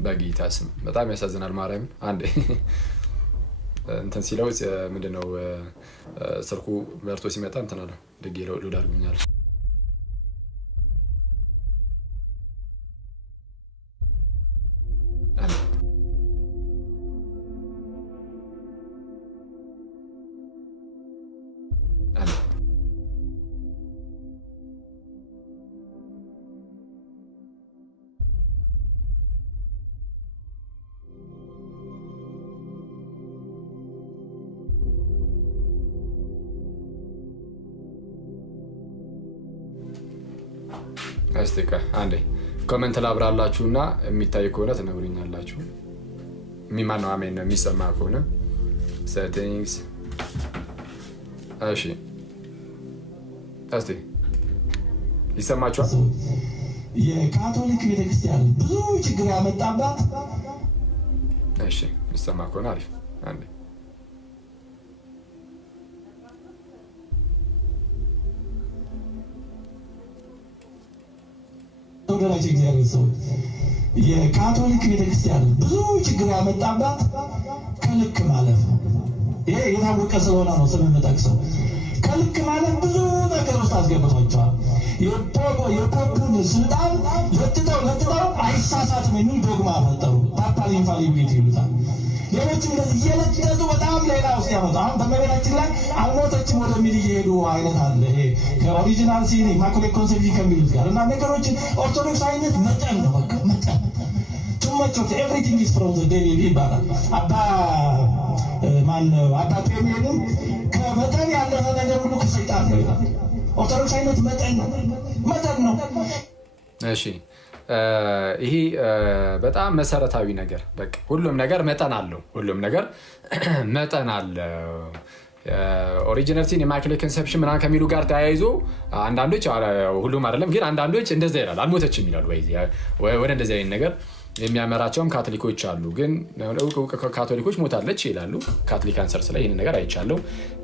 በጌታ ስም በጣም ያሳዝናል። ማርያምን አንዴ እንትን ሲለው ምንድነው ስልኩ በርቶ ሲመጣ እንትን አለ ድጌ ሎድ አድርጎኛል። እስቲካ አንዴ ኮሜንት ላብራላችሁና የሚታይ ከሆነ ትነግሩኛላችሁ። የሚማነው አሜን ነው የሚሰማ ከሆነ ሴቲንግስ። እሺ እስቲ ይሰማችኋል? የካቶሊክ ቤተክርስቲያን ብዙ ችግር ያመጣባት። እሺ የሚሰማ ከሆነ አሪፍ። አንዴ ወደላች እግዚአብሔር ሰው የካቶሊክ ቤተክርስቲያን ብዙ ችግር ያመጣባት ከልክ ማለፍ ነው። ይሄ የታወቀ ስለሆነ ነው ስም የምጠቅሰው። ከልክ ማለፍ ብዙ ነገር ውስጥ አስገብቷቸዋል። የፖፑን ስልጣን ለጥጠው አይሳሳትም የሚል ዶግማ ፈጠሩ። ፓፓል ኢንፋሊቢሊቲ ይሉታል። ሌሎች እንደዚህ እየለጠጡ በጣም ሌላ ውስጥ ያመጡ። አሁን በመቤታችን ላይ አልሞተችም ወደሚል እየሄዱ አይነት አለ። ይሄ ከኦሪጂናል ሲን ኢማኩሌት ኮንሴፕሽን ከሚሉት ጋር እና ነገሮችን ኦርቶዶክስ አይነት መጠን ነው። በቃ መጠን ቱመቾች ኤቭሪቲንግ ኢዝ ፍሮም ዘ ዴቪል ይባላል። አባ ፔሜንም ከመጠን ያለፈ ነገር ሁሉ ከሰይጣን ነው ይላል። ኦርቶዶክስ አይነት መጠን ነው። እሺ ይሄ በጣም መሰረታዊ ነገር። በቃ ሁሉም ነገር መጠን አለው። ኦሪጂናል ሲን ኢማኩሌት ኮንሰፕሽን ምናምን ከሚሉ ጋር ተያይዞ አንዳንዶች ሁሉም አይደለም ግን አንዳንዶች እንደዛ ይላል። አልሞተችም ይላሉ። ወደ እንደዚህ አይነት ነገር የሚያመራቸውም ካቶሊኮች አሉ። ግን እውቅ ካቶሊኮች ሞታለች ይላሉ። ካቶሊክ አንሰርስ ላይ ይህን ነገር አይቻለሁ።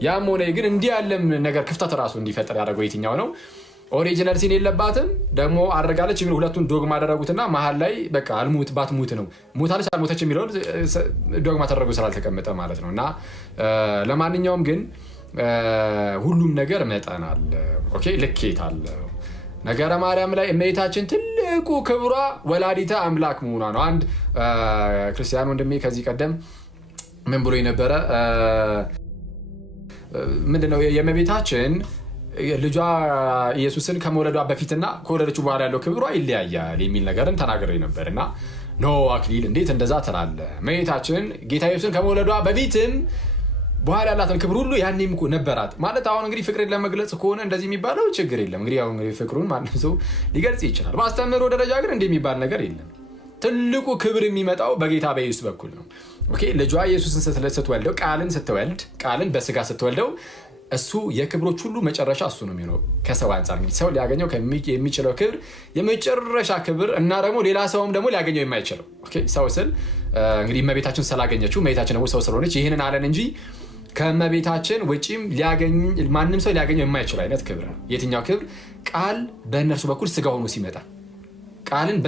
ያም ሆነ ግን እንዲህ ያለም ነገር ክፍተት ራሱ እንዲፈጠር ያደረገው የትኛው ነው? ኦሪጂናል ሲን የለባትም ደግሞ አድርጋለች የሚሉ ሁለቱን ዶግማ አደረጉትና መሀል ላይ በቃ አልሙት ባትሙት ነው ሞታለች አልሞተች የሚለውን ዶግማ ተደረጉ ስላልተቀመጠ ማለት ነው። እና ለማንኛውም ግን ሁሉም ነገር መጠን አለ፣ ኦኬ ልኬት አለ። ነገረ ማርያም ላይ እመቤታችን ትልቁ ክብሯ ወላዲተ አምላክ መሆኗ ነው። አንድ ክርስቲያን ወንድሜ ከዚህ ቀደም ምን ብሎ የነበረ ምንድነው የእመቤታችን ልጇ ኢየሱስን ከመውለዷ በፊትና ከወለደችው በኋላ ያለው ክብሯ ይለያያል የሚል ነገርን ተናግሬ ነበር። እና ኖ አክሊል እንዴት እንደዛ ትላለህ? እመቤታችን ጌታ ኢየሱስን ከመውለዷ በፊትም በኋላ ያላትን ክብር ሁሉ ያኔም እኮ ነበራት ማለት። አሁን እንግዲህ ፍቅርን ለመግለጽ ከሆነ እንደዚህ የሚባለው ችግር የለም። እንግዲህ አሁን ፍቅሩን ማንም ሰው ሊገልጽ ይችላል። በአስተምህሮ ደረጃ ግን እንዲህ የሚባል ነገር የለም። ትልቁ ክብር የሚመጣው በጌታ በኢየሱስ በኩል ነው። ኦኬ ልጇ ኢየሱስን ስትወልደው ቃልን በስጋ ስትወልደው እሱ የክብሮች ሁሉ መጨረሻ እሱ ነው የሚሆነው። ከሰው አንጻር እንግዲህ ሰው ሊያገኘው የሚችለው ክብር የመጨረሻ ክብር እና ደግሞ ሌላ ሰውም ደግሞ ሊያገኘው የማይችለው ሰው ስል እንግዲህ እመቤታችን ስላገኘችው እመቤታችን ደግሞ ሰው ስለሆነች ይህንን አለን እንጂ ከእመቤታችን ውጪም ማንም ሰው ሊያገኘው የማይችል አይነት ክብር ነው። የትኛው ክብር? ቃል በእነርሱ በኩል ስጋ ሆኖ ሲመጣ ቃልን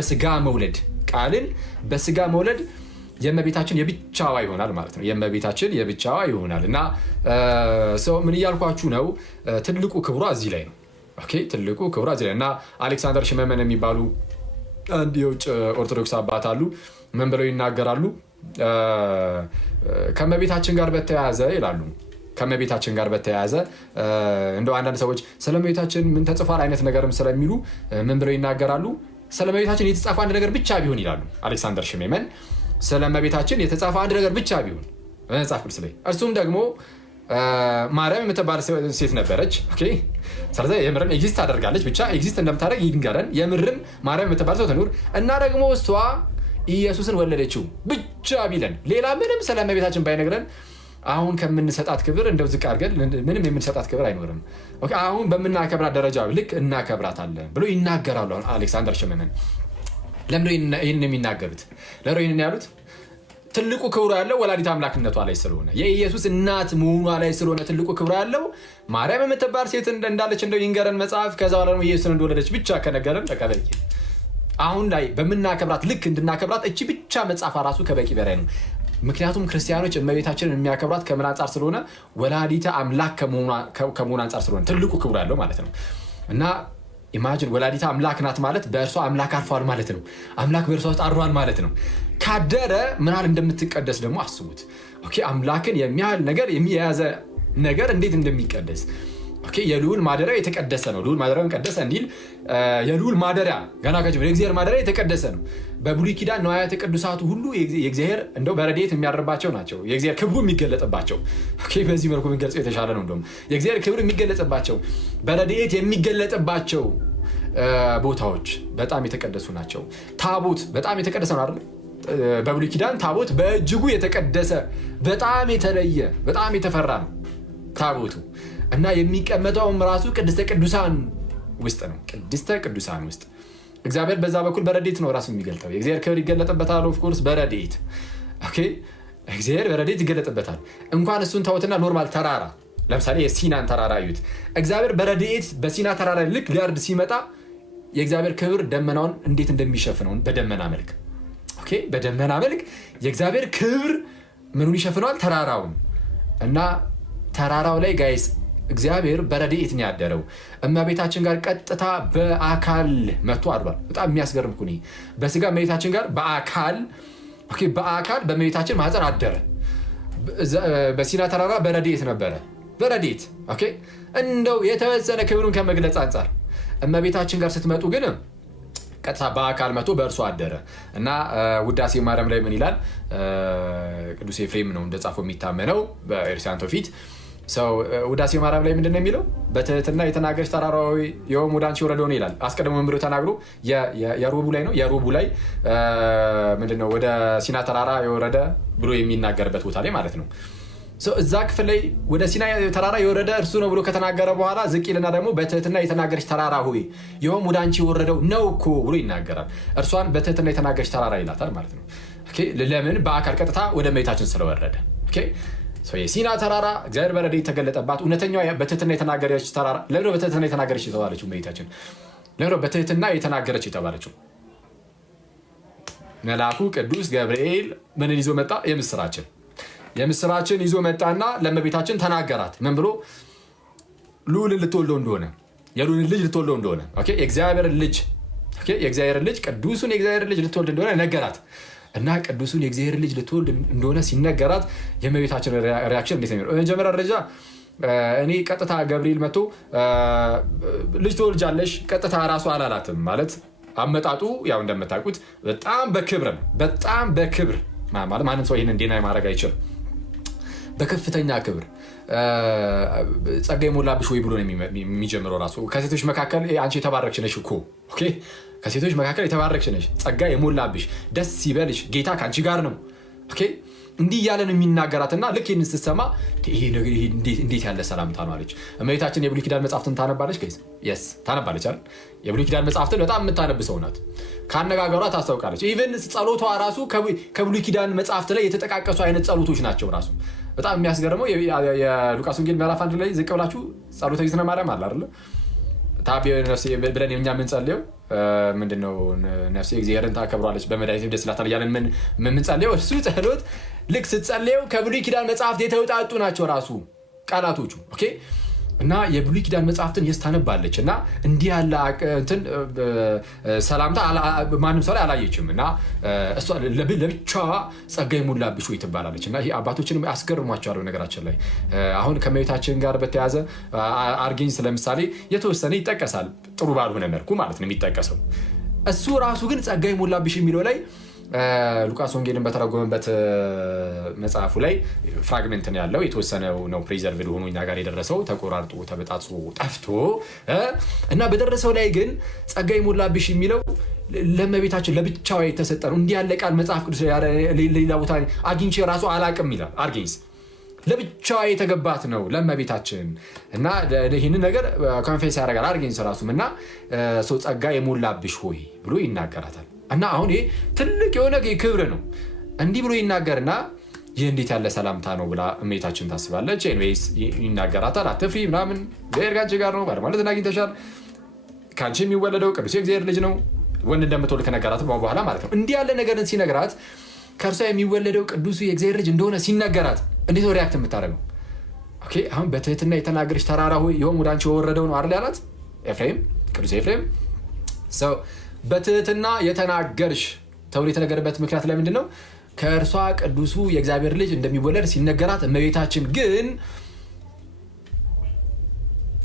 በስጋ መውለድ የእመቤታችን የብቻዋ ይሆናል ማለት ነው። የእመቤታችን የብቻዋ ይሆናል እና ሰው ምን እያልኳችሁ ነው? ትልቁ ክብሯ እዚህ ላይ ነው። ኦኬ ትልቁ ክብሯ እዚህ ላይ እና አሌክሳንደር ሽመመን የሚባሉ አንድ የውጭ ኦርቶዶክስ አባት አሉ። ምን ብለው ይናገራሉ? ከእመቤታችን ጋር በተያያዘ ይላሉ። ከእመቤታችን ጋር በተያያዘ እንደው አንዳንድ ሰዎች ስለ እመቤታችን ምን ተጽፏል አይነት ነገርም ስለሚሉ ምን ብለው ይናገራሉ? ስለ እመቤታችን የተጻፈ አንድ ነገር ብቻ ቢሆን ይላሉ አሌክሳንደር ሽመመን። ስለ እመቤታችን የተጻፈ አንድ ነገር ብቻ ቢሆን በመጽሐፍ ቅዱስ ላይ እርሱም ደግሞ ማርያም የምትባል ሴት ነበረች። ኦኬ ስለዚህ የምርም ኤግዚስት ታደርጋለች። ብቻ ኤግዚስት እንደምታደርግ ይንገረን። የምርም ማርያም የምትባል ሰው ትኑር እና ደግሞ እሷ ኢየሱስን ወለደችው ብቻ ቢለን ሌላ ምንም ስለ እመቤታችን ባይነግረን አሁን ከምንሰጣት ክብር እንደው ዝቅ አድርገን ምንም የምንሰጣት ክብር አይኖርም። ኦኬ አሁን በምናከብራት ደረጃ ልክ እናከብራታለን ብሎ ይናገራሉ አሌክሳንደር ሽመመን። ለምን ይህን የሚናገሩት? ለሮ ይህን ያሉት ትልቁ ክብሩ ያለው ወላዲተ አምላክነቷ ላይ ስለሆነ የኢየሱስ እናት መሆኗ ላይ ስለሆነ ትልቁ ክብሩ ያለው ማርያም የምትባል ሴት እንዳለች እንደው ይንገረን መጽሐፍ። ከዛ በኋላ ደግሞ ኢየሱስን እንደወለደች ብቻ ከነገረን ተቀበል። አሁን ላይ በምናከብራት ልክ እንድናከብራት እቺ ብቻ መጽሐፍ ራሱ ከበቂ በላይ ነው። ምክንያቱም ክርስቲያኖች እመቤታችንን የሚያከብራት ከምን አንጻር ስለሆነ ወላዲተ አምላክ ከመሆኗ አንጻር ስለሆነ ትልቁ ክብሩ ያለው ማለት ነው። እና ኢማጂን ወላዲተ አምላክ ናት ማለት በእርሷ አምላክ አርፏል ማለት ነው። አምላክ በእርሷ ውስጥ አድሯል ማለት ነው። ካደረ ምን ያህል እንደምትቀደስ ደግሞ አስቡት። ኦኬ አምላክን የሚያህል ነገር የያዘ ነገር እንዴት እንደሚቀደስ። ኦኬ የልዑል ማደሪያ የተቀደሰ ነው። ልዑል ማደሪያውን ቀደሰ እንዲል የልዑል ማደሪያ ገና ከጀመረ የእግዚአብሔር ማደሪያ የተቀደሰ ነው። በብሉይ ኪዳን ነዋያተ ቅዱሳቱ ሁሉ የእግዚአብሔር እንደው በረድኤት የሚያድርባቸው ናቸው። የእግዚአብሔር ክብሩ የሚገለጥባቸው። ኦኬ በዚህ መልኩ የሚገልጸው የተሻለ ነው። እንደውም የእግዚአብሔር ክብሩ የሚገለጽባቸው በረድኤት የሚገለጥባቸው ቦታዎች በጣም የተቀደሱ ናቸው። ታቦት በጣም የተቀደሰ ነው አይደል? በብሉይ ኪዳን ታቦት በእጅጉ የተቀደሰ በጣም የተለየ በጣም የተፈራ ነው ታቦቱ እና የሚቀመጠውም ራሱ ቅድስተ ቅዱሳን ውስጥ ነው። ቅድስተ ቅዱሳን ውስጥ እግዚአብሔር በዛ በኩል በረድኤት ነው ራሱ የሚገልጠው። የእግዚአብሔር ክብር ይገለጥበታል። ኦፍ ኮርስ በረድኤት ኦኬ እግዚአብሔር በረድኤት ይገለጥበታል። እንኳን እሱን ተውትና ኖርማል ተራራ ለምሳሌ የሲናን ተራራ እዩት። እግዚአብሔር በረድኤት በሲና ተራራ ልክ ሊያርድ ሲመጣ የእግዚአብሔር ክብር ደመናውን እንዴት እንደሚሸፍነው በደመና መልክ ኦኬ በደመና መልክ የእግዚአብሔር ክብር ምኑን ይሸፍነዋል? ተራራውን። እና ተራራው ላይ ጋይስ እግዚአብሔር በረድኤት ነው ያደረው። እመቤታችን ጋር ቀጥታ በአካል መጥቶ አድሯል። በጣም የሚያስገርም ኩኒ በስጋ እመቤታችን ጋር በአካል በእመቤታችን ማህፀን አደረ። በሲና ተራራ በረድኤት ነበረ። በረድኤት ኦኬ እንደው የተወሰነ ክብሩን ከመግለጽ አንጻር እመቤታችን ጋር ስትመጡ ግን ቀጥታ በአካል መጥቶ በእርሱ አደረ እና ውዳሴ ማርያም ላይ ምን ይላል? ቅዱስ ኤፍሬም ነው እንደጻፈው የሚታመነው በኤርሲያንቶ ፊት ሰው ውዳሴ ማርያም ላይ ምንድነው የሚለው? በትህትና የተናገረች ተራራዊ የሆነ ወደ አንቺ ወረደ ነው ይላል። አስቀድሞ ምን ብሎ ተናግሮ የሮቡ ላይ ነው የሮቡ ላይ ምንድነው ወደ ሲና ተራራ የወረደ ብሎ የሚናገርበት ቦታ ላይ ማለት ነው። እዛ ክፍል ላይ ወደ ሲናይ ተራራ የወረደ እርሱ ነው ብሎ ከተናገረ በኋላ ዝቅ ይልና ደግሞ በትህትና የተናገረች ተራራ ሆይ ይኸውም ወደ አንቺ የወረደው ነው እኮ ብሎ ይናገራል። እርሷን በትህትና የተናገረች ተራራ ይላታል ማለት ነው። ለምን? በአካል ቀጥታ ወደ እመቤታችን ስለወረደ። የሲና ተራራ እግዚአብሔር በረድኤት የተገለጠባት እውነተኛዋ በትህትና የተናገረች ተራራ። ለምን በትህትና የተናገረች የተባለችው እመቤታችን? ለምን በትህትና የተናገረች የተባለችው? መልአኩ ቅዱስ ገብርኤል ምንን ይዞ መጣ? የምስራችን ይዞ መጣና ለእመቤታችን ተናገራት። ምን ብሎ? ልዑልን ልትወልደው እንደሆነ፣ የልዑልን ልጅ ልትወልደው እንደሆነ፣ የእግዚአብሔር ልጅ ቅዱሱን የእግዚአብሔር ልጅ ልትወልድ እንደሆነ ነገራት። እና ቅዱሱን የእግዚአብሔር ልጅ ልትወልድ እንደሆነ ሲነገራት የእመቤታችን ሪያክሽን እንዴት ነው? በመጀመሪያ ደረጃ እኔ ቀጥታ ገብርኤል መጥቶ ልጅ ትወልጃለሽ ቀጥታ ራሱ አላላትም። ማለት አመጣጡ ያው እንደምታውቁት በጣም በክብር ማለት ማንም ሰው ይህን እንዲና ማድረግ አይችልም። በከፍተኛ ክብር ጸጋ የሞላብሽ ወይ ብሎ ነው የሚጀምረው። ራሱ ከሴቶች መካከል አንቺ የተባረክሽ ነሽ እኮ ከሴቶች መካከል የተባረክሽ ነሽ፣ ጸጋ የሞላብሽ ደስ ይበልሽ፣ ጌታ ከአንቺ ጋር ነው። እንዲህ እያለን የሚናገራትና ልክ ይህን ስትሰማ ይሄ ነገር እንዴት ያለ ሰላምታ ነው አለች። እመቤታችን የብሉይ ኪዳን መጽሐፍትን ታነባለች። የስ ታነባለች አይደል? የብሉይ ኪዳን መጽሐፍትን በጣም የምታነብ ሰው ናት። ካነጋገሯ ታስታውቃለች። ኢቨን ጸሎቷ ራሱ ከብሉይ ኪዳን መጽሐፍት ላይ የተጠቃቀሱ አይነት ጸሎቶች ናቸው። ራሱ በጣም የሚያስገርመው የሉቃስ ወንጌል ምዕራፍ 1 ላይ ዝቅ ብላችሁ ጸሎተ እግዝእትነ ማርያም አለ አይደል? ታቢዮ ነፍሴ ብለን የኛ የምንጸልየው ምንድነው? ነፍሴ እግዚአብሔርን ታከብራለች በመድኃኒት ደስ ይላታል እያለን የምንጸልየው እሱ ጸሎት ልክ ስትጸልየው ከብሉይ ኪዳን መጽሐፍት የተውጣጡ ናቸው ራሱ ቃላቶቹ። እና የብሉይ ኪዳን መጽሐፍትን ታነባለች እና እንዲህ ያለ እንትን ሰላምታ ማንም ሰው ላይ አላየችም። እና እሷ ለብቻዋ ጸጋ የሞላብሽ ወይ ትባላለች። እና ይሄ አባቶችን አስገርሟቸዋል። ነገራችን ላይ አሁን ከእመቤታችን ጋር በተያያዘ አርጌንስ ለምሳሌ የተወሰነ ይጠቀሳል፣ ጥሩ ባልሆነ መልኩ ማለት ነው የሚጠቀሰው። እሱ ራሱ ግን ጸጋ የሞላብሽ የሚለው ላይ ሉቃስ ወንጌልን በተረጎመበት መጽሐፉ ላይ ፍራግመንት ነው ያለው። የተወሰነው ነው ፕሪዘርቭድ ሆኖ እኛ ጋር የደረሰው ተቆራርጦ ተበጣጥሶ ጠፍቶ እና በደረሰው ላይ ግን ጸጋ የሞላብሽ የሚለው ለእመቤታችን ለብቻዋ የተሰጠ ነው። እንዲህ ያለ ቃል መጽሐፍ ቅዱስ ሌላ ቦታ አግኝቼ ራሱ አላቅም ይላል አርጌንስ። ለብቻዋ የተገባት ነው ለእመቤታችን። እና ይህንን ነገር ኮንፌስ ያደርጋል አርጌንስ ራሱም። እና ሰው ጸጋ የሞላብሽ ሆይ ብሎ ይናገራታል። እና አሁን ይሄ ትልቅ የሆነ ክብር ነው። እንዲህ ብሎ ይናገርና ይህ እንዴት ያለ ሰላምታ ነው ብላ እመቤታችን ታስባለች። ኤንዌይስ ይናገራታል። አትፍሪ ምናምን እግዚአብሔር ከአንቺ ጋር ነው ማለት አግኝተሻል፣ ከአንቺ የሚወለደው ቅዱስ የእግዚአብሔር ልጅ ነው፣ ወንድ እንደምትወልድ ከነገራት በኋላ ማለት ነው። እንዲህ ያለ ነገርን ሲነግራት ከእርሷ የሚወለደው ቅዱሱ የእግዚአብሔር ልጅ እንደሆነ ሲነገራት እንዴት ነው ሪያክት የምታደርገው? አሁን በትህትና የተናገረች ተራራ ሆይ ይኸውም ወደ አንቺ የወረደው ነው አይደል ያላት ኤፍሬም፣ ቅዱስ ኤፍሬም። በትህትና የተናገርሽ ተብሎ የተነገረበት ምክንያት ለምንድን ነው? ከእርሷ ቅዱሱ የእግዚአብሔር ልጅ እንደሚወለድ ሲነገራት እመቤታችን ግን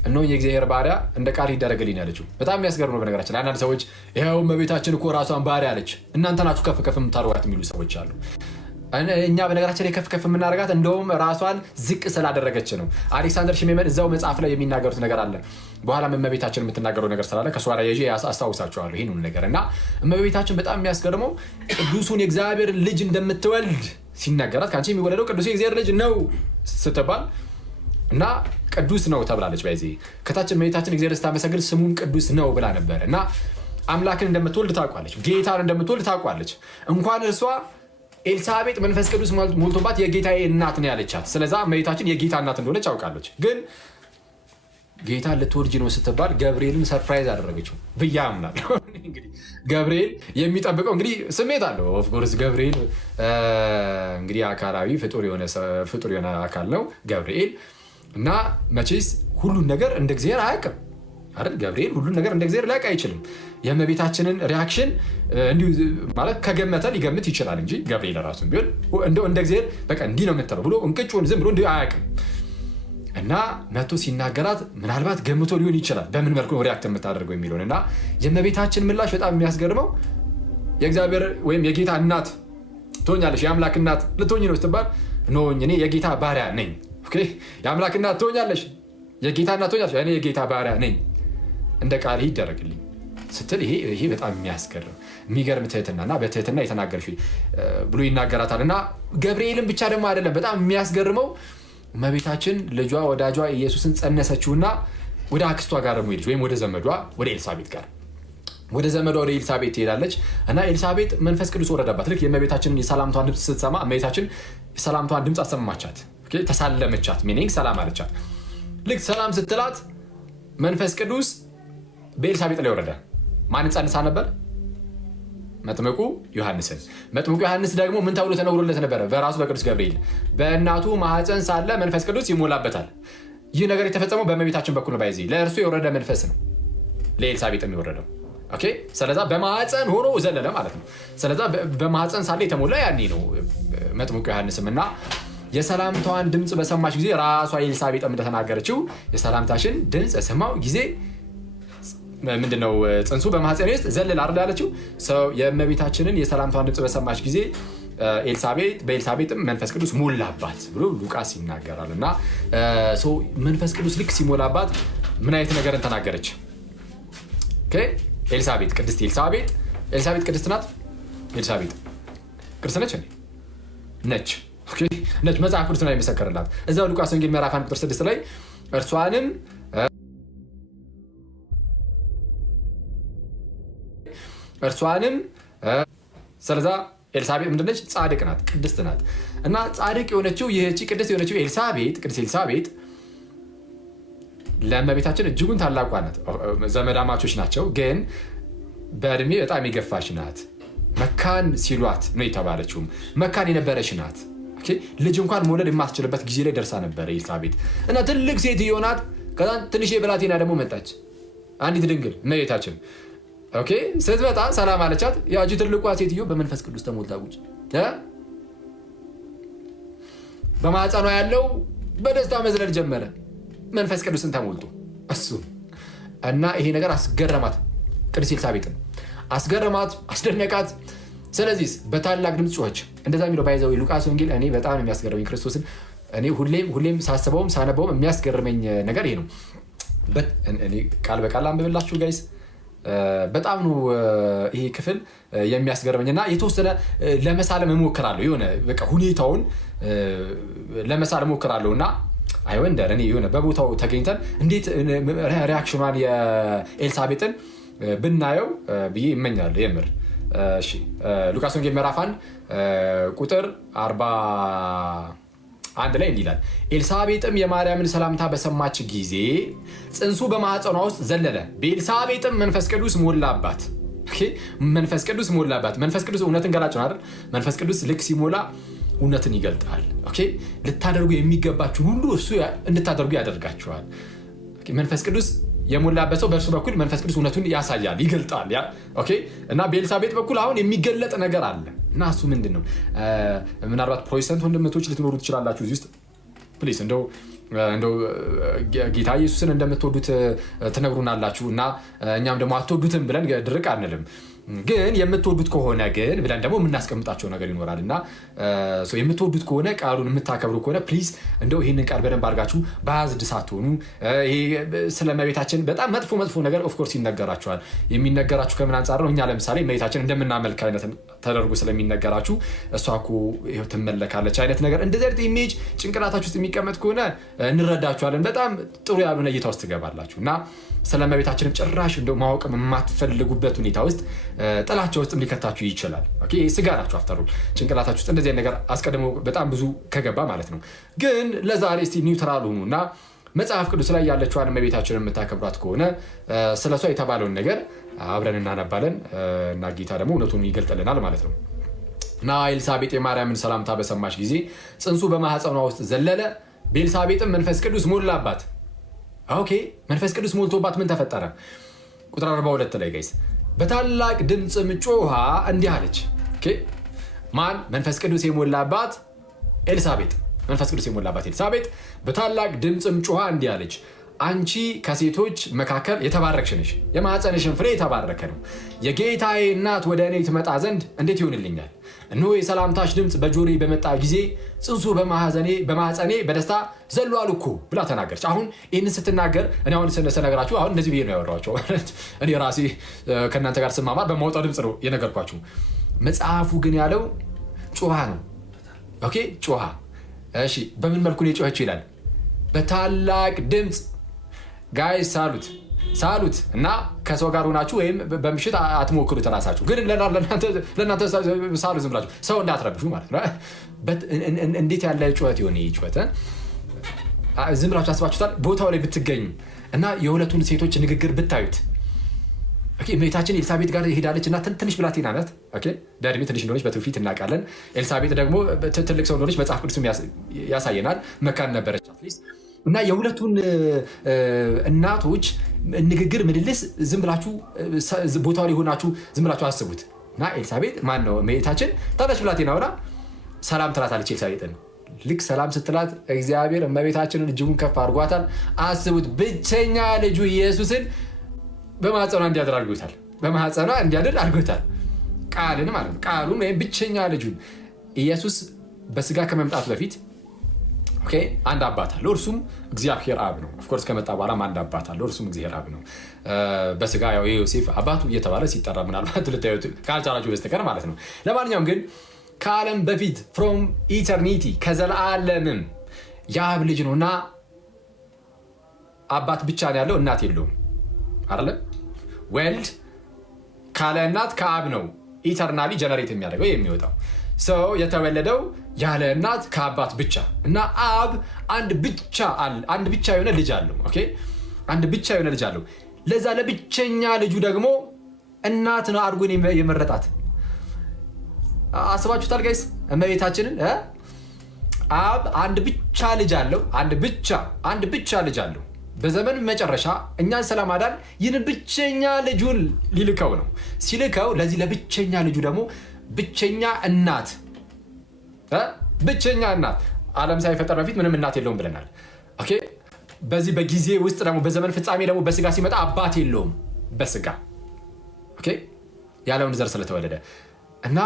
እነሆ የእግዚአብሔር ባሪያ እንደ ቃል ይደረግልኝ ያለችው። በጣም የሚያስገርም ነው። በነገራችን አንዳንድ ሰዎች ይኸው እመቤታችን እኮ ራሷን ባሪያ አለች፣ እናንተ ናችሁ ከፍ ከፍ የምታደርጓት የሚሉ ሰዎች አሉ። እኛ በነገራችን ላይ ከፍ ከፍ የምናደርጋት እንደውም ራሷን ዝቅ ስላደረገች ነው። አሌክሳንደር ሽሜመን እዛው መጽሐፍ ላይ የሚናገሩት ነገር አለ። በኋላም እመቤታችን የምትናገረው ነገር ስላለ ከእሷ ላይ ይዤ አስታውሳቸዋለሁ ይህን ነገር። እና እመቤታችን በጣም የሚያስገርመው ቅዱሱን የእግዚአብሔር ልጅ እንደምትወልድ ሲነገራት ከአንቺ የሚወለደው ቅዱስ የእግዚአብሔር ልጅ ነው ስትባል እና ቅዱስ ነው ተብላለች። በዚህ ከታችን እመቤታችን እግዚአብሔር ስታመሰግን ስሙን ቅዱስ ነው ብላ ነበር። እና አምላክን እንደምትወልድ ታውቋለች፣ ጌታን እንደምትወልድ ታውቋለች። እንኳን እርሷ ኤልሳቤጥ መንፈስ ቅዱስ ሞልቶባት የጌታዬ እናት ነው ያለቻት። ስለዛ እመቤታችን የጌታ እናት እንደሆነች አውቃለች። ግን ጌታ ልትወልጂ ነው ስትባል ገብርኤልን ሰርፕራይዝ አደረገችው ብዬ አምናለሁ። እንግዲህ ገብርኤል የሚጠብቀው እንግዲህ ስሜት አለው። ኦፍኮርስ ገብርኤል እንግዲህ አካላዊ ፍጡር የሆነ አካል ነው ገብርኤል። እና መቼስ ሁሉን ነገር እንደ እግዚአብሔር አያውቅም አይደል? ገብርኤል ሁሉን ነገር እንደ እግዚአብሔር ሊያውቅ አይችልም። የእመቤታችንን ሪያክሽን እንዲሁ ማለት ከገመተ ሊገምት ይችላል እንጂ ገብርኤል ራሱን ቢሆን እንደው እንደ እግዚአብሔር በቃ እንዲህ ነው የምትለው ብሎ እንቅጩን ዝም ብሎ እንዲሁ አያውቅም። እና መቶ ሲናገራት ምናልባት ገምቶ ሊሆን ይችላል በምን መልኩ ሪያክት የምታደርገው የሚለውን። እና የእመቤታችን ምላሽ በጣም የሚያስገርመው የእግዚአብሔር ወይም የጌታ እናት ትሆኛለሽ፣ የአምላክ እናት ልትሆኝ ነው ስትባል ኖ እኔ የጌታ ባሪያ ነኝ። የአምላክ እናት ትሆኛለሽ፣ የጌታ እናት ትሆኛለሽ፣ እኔ የጌታ ባሪያ ነኝ፣ እንደ ቃል ይደረግልኝ ስትል ይሄ በጣም የሚገርም ትህትና እና በትህትና የተናገርሽ ብሎ ይናገራታል። እና ገብርኤልን ብቻ ደግሞ አይደለም በጣም የሚያስገርመው እመቤታችን ልጇ ወዳጇ ኢየሱስን ጸነሰችውና ወደ አክስቷ ጋር ደግሞ ሄደች፣ ወይም ወደ ዘመዷ ወደ ኤልሳቤጥ ጋር ወደ ዘመዷ ወደ ኤልሳቤጥ ትሄዳለች እና ኤልሳቤጥ መንፈስ ቅዱስ ወረደባት። ልክ የእመቤታችንን የሰላምቷን ድምፅ ስትሰማ እመቤታችን የሰላምቷን ድምፅ አሰማቻት፣ ተሳለመቻት፣ ሚኒንግ ሰላም አለቻት። ልክ ሰላም ስትላት መንፈስ ቅዱስ በኤልሳቤጥ ላይ ወረደ። ማንን ጸንሳ ነበር? መጥምቁ ዮሐንስን። መጥምቁ ዮሐንስ ደግሞ ምን ተብሎ ተነግሮለት ነበረ? በራሱ በቅዱስ ገብርኤል በእናቱ ማኅፀን ሳለ መንፈስ ቅዱስ ይሞላበታል። ይህ ነገር የተፈጸመው በእመቤታችን በኩል ነው። ባይዚ ለእርሱ የወረደ መንፈስ ነው ለኤልሳቤጥ የሚወረደው። ኦኬ ስለዛ በማኅፀን ሆኖ ዘለለ ማለት ነው። ስለዛ በማኅፀን ሳለ የተሞላ ያኔ ነው መጥምቁ ዮሐንስም እና የሰላምታዋን ድምፅ በሰማች ጊዜ ራሷ ኤልሳቤጥ እንደተናገረችው የሰላምታሽን ድምፅ የሰማው ጊዜ ምንድነው ጽንሱ በማኅፀኔ ውስጥ ዘለለ አይደል ያለችው። የእመቤታችንን የሰላምታዋን ድምፅ በሰማች ጊዜ በኤልሳቤጥም መንፈስ ቅዱስ ሞላባት ብሎ ሉቃስ ይናገራል። እና መንፈስ ቅዱስ ልክ ሲሞላባት ምን አይነት ነገርን ተናገረች? ኤልሳቤጥ ቅድስት ኤልሳቤጥ ቅድስት ናት። ኤልሳቤጥ ቅድስት ነች ነች መጽሐፍ ቅዱስ ላይ የመሰከረላት እዛው ሉቃስ ወንጌል ምዕራፍ 1 ቁጥር 6 ላይ እርሷንም ስለዛ ኤልሳቤጥ ምንድነች? ጻድቅ ናት፣ ቅድስት ናት። እና ጻድቅ የሆነችው ይህቺ ቅድስት የሆነችው ቅድስት ኤልሳቤጥ ለእመቤታችን እጅጉን ታላቋ ናት። ዘመዳማቾች ናቸው፣ ግን በእድሜ በጣም የገፋች ናት። መካን ሲሏት ነው የተባለችውም። መካን የነበረች ናት። ልጅ እንኳን መውለድ የማትችልበት ጊዜ ላይ ደርሳ ነበረ ኤልሳቤጥ። እና ትልቅ ሴትዮ ናት። ከዛ ትንሽ ብላቴና ደግሞ መጣች፣ አንዲት ድንግል እመቤታችን። ስትመጣ ሰላም አለቻት። ያቺ ትልቋ ሴትዮ በመንፈስ ቅዱስ ተሞልታ ቁጭ በማኅፀኗ ያለው በደስታ መዝለል ጀመረ፣ መንፈስ ቅዱስን ተሞልቶ እሱ እና ይሄ ነገር አስገረማት፣ ቅድስት ኤልሳቤጥን አስገረማት፣ አስደነቃት። ስለዚህ በታላቅ ድምፅ ጮኸች። እንደዛ የሚለው ባይዘው ሉቃስ ወንጌል እኔ በጣም የሚያስገርመኝ ክርስቶስን እኔ ሁሌም ሳስበውም ሳነበውም የሚያስገርመኝ ነገር ይሄ ነው። እኔ ቃል በቃል አንብብላችሁ ጋይስ፣ በጣም ነው ይሄ ክፍል የሚያስገርመኝ እና የተወሰነ ለመሳለም እሞክራለሁ። የሆነ በቃ ሁኔታውን ለመሳለም እሞክራለሁ እና አይወንደር እኔ የሆነ በቦታው ተገኝተን እንዴት ሪያክሽኗን የኤልሳቤጥን ብናየው ብዬ እመኛለሁ የምር። እሺ ሉቃስ ወንጌል ምዕራፍ 1 ቁጥር 41 ላይ እንዲህ ይላል፣ ኤልሳቤጥም የማርያምን ሰላምታ በሰማች ጊዜ ጽንሱ በማኅፀኗ ውስጥ ዘለለ፣ በኤልሳቤጥም መንፈስ ቅዱስ ሞላባት። መንፈስ ቅዱስ ሞላባት። መንፈስ ቅዱስ እውነትን ገላጭ ነው አይደል? መንፈስ ቅዱስ ልክ ሲሞላ እውነትን ይገልጣል። ልታደርጉ የሚገባችሁ ሁሉ እሱ እንድታደርጉ ያደርጋችኋል። መንፈስ ቅዱስ የሞላበት ሰው በእርሱ በኩል መንፈስ ቅዱስ እውነቱን ያሳያል፣ ይገልጣል። እና በኤልሳቤጥ በኩል አሁን የሚገለጥ ነገር አለ እና እሱ ምንድን ነው? ምናልባት ፕሮቴስታንት ወንድሞች ልትኖሩ ትችላላችሁ እዚህ ውስጥ። ፕሊስ እንደው ጌታ ኢየሱስን እንደምትወዱት ትነግሩናላችሁ እና እኛም ደግሞ አትወዱትም ብለን ድርቅ አንልም። ግን የምትወዱት ከሆነ ግን ብለን ደግሞ የምናስቀምጣቸው ነገር ይኖራል እና የምትወዱት ከሆነ ቃሉን የምታከብሩ ከሆነ ፕሊዝ እንደው ይህንን ቃል በደንብ አድርጋችሁ በአዝድ ሳትሆኑ ስለ እመቤታችን በጣም መጥፎ ነገር ኦፍኮርስ ይነገራችኋል። የሚነገራችሁ ከምን አንጻር ነው? እኛ ለምሳሌ እመቤታችን እንደምናመልክ አይነት ተደርጎ ስለሚነገራችሁ እሷ እኮ ትመለካለች አይነት ነገር እንደዚህ አይነት ኢሜጅ ጭንቅላታችሁ ውስጥ የሚቀመጥ ከሆነ እንረዳችኋለን። በጣም ጥሩ ያልሆነ እይታ ውስጥ ትገባላችሁ እና ስለ እመቤታችንም ጭራሽ እንደው ማወቅ የማትፈልጉበት ሁኔታ ውስጥ ጥላቻ ውስጥ ሊከታችሁ ይችላል። ስጋ ናችሁ አፍተሩ ጭንቅላታችሁ ውስጥ እንደዚህ ነገር አስቀድሞ በጣም ብዙ ከገባ ማለት ነው። ግን ለዛሬ እስቲ ኒውትራል ሁኑ እና መጽሐፍ ቅዱስ ላይ ያለችዋን እመቤታችንን የምታከብሯት ከሆነ ስለ እሷ የተባለውን ነገር አብረን እናነባለን እና ጌታ ደግሞ እውነቱን ይገልጥልናል ማለት ነው። እና ኤልሳቤጥ የማርያምን ሰላምታ በሰማች ጊዜ ጽንሱ በማኅፀኗ ውስጥ ዘለለ፣ በኤልሳቤጥም መንፈስ ቅዱስ ሞላባት። መንፈስ ቅዱስ ሞልቶባት ምን ተፈጠረ? ቁጥር 42 ላይ ጋይስ በታላቅ ድምፅም ጮኻ እንዲህ አለች። ማን? መንፈስ ቅዱስ የሞላባት ኤልሳቤጥ። መንፈስ ቅዱስ የሞላባት ኤልሳቤጥ በታላቅ ድምፅም ጮኻ እንዲህ አለች፣ አንቺ ከሴቶች መካከል የተባረክሽ ነሽ፣ የማኅፀንሽን ፍሬ የተባረከ ነው። የጌታዬ እናት ወደ እኔ ትመጣ ዘንድ እንዴት ይሆንልኛል? እነሆ የሰላምታሽ ድምፅ በጆሮዬ በመጣ ጊዜ ጽንሱ በማኅፀኔ በደስታ ዘሏል እኮ ብላ ተናገረች። አሁን ይህንን ስትናገር እኔ አሁን ስነግራችሁ አሁን እንደዚህ ብዬ ነው ያወራኋቸው። እኔ ራሴ ከእናንተ ጋር ስማማር በማውጣው ድምፅ ነው የነገርኳችሁ። መጽሐፉ ግን ያለው ጮኻ ነው። ጮኻ እሺ በምን መልኩ ነው የጮኸችው ይላል? በታላቅ ድምፅ። ጋይስ ሳሉት እና ከሰው ጋር ሆናችሁ ወይም በምሽት አትሞክሩት። ራሳችሁ ግን ለእናንተ ሳሉ ዝም ብላችሁ ሰው እንዳትረብሹ ማለት ነው። እንዴት ያለ ጩኸት የሆነ ጩኸት ዝም ብላችሁ አስባችሁታል? ቦታው ላይ ብትገኙ እና የሁለቱን ሴቶች ንግግር ብታዩት። እመቤታችን ኤልሳቤጥ ጋር ሄዳለች እና ትንሽ ብላቴና ናት። በእድሜ ትንሽ እንደሆነች በትውፊት እናውቃለን። ኤልሳቤጥ ደግሞ ትልቅ ሰው እንደሆነች መጽሐፍ ቅዱስም ያሳየናል። መካን ነበረች እና የሁለቱን እናቶች ንግግር ምልልስ ዝም ብላችሁ ቦታው ላይ ሆናችሁ ዝም ብላችሁ አስቡት። እና ኤልሳቤጥ ማን ነው እመቤታችን ታናሽ ብላቴና ሆና ሰላም ትላታለች ኤልሳቤጥን። ልክ ሰላም ስትላት እግዚአብሔር እመቤታችንን እጅጉን ከፍ አድርጓታል። አስቡት፣ ብቸኛ ልጁ ኢየሱስን በማህፀኗ እንዲያድር አድርጎታል። በማህፀኗ እንዲያድር አድርጎታል። ቃልን ማለት ነው። ቃሉን ወይም ብቸኛ ልጁን ኢየሱስ በስጋ ከመምጣት በፊት አንድ አባት አለው፣ እርሱም እግዚአብሔር አብ ነው። ኦፍኮርስ ከመጣ በኋላም አንድ አባት አለው፣ እርሱም እግዚአብሔር አብ ነው። በስጋ ያው የዮሴፍ አባቱ እየተባለ ሲጠራ ምናልባት ልታዩት ካልቻላችሁ በስተቀር ማለት ነው። ለማንኛውም ግን ከዓለም በፊት ፍሮም ኢተርኒቲ ከዘላለምም የአብ ልጅ ነው እና አባት ብቻ ነው ያለው፣ እናት የለውም አይደለ? ወልድ ካለ እናት ከአብ ነው ኢተርናሊ ጀነሬት የሚያደርገው የሚወጣው ሰው የተወለደው ያለ እናት ከአባት ብቻ እና አብ አንድ ብቻ የሆነ ልጅ አለው። አንድ ብቻ የሆነ ልጅ አለው። ለዛ ለብቸኛ ልጁ ደግሞ እናት ነው አድርጎ የመረጣት። አስባችሁታል ጋይስ? እመቤታችንን አብ አንድ ብቻ ልጅ አለው። አንድ ብቻ ልጅ አለው። በዘመን መጨረሻ እኛን ስለማዳን ይህን ብቸኛ ልጁን ሊልከው ነው። ሲልከው ለዚህ ለብቸኛ ልጁ ደግሞ ብቸኛ እናት ዓለም ሳይፈጠር በፊት ምንም እናት የለውም ብለናል። በዚህ በጊዜ ውስጥ ደግሞ በዘመን ፍጻሜ ደግሞ በስጋ ሲመጣ አባት የለውም በስጋ ያለውን ዘር ስለተወለደ እና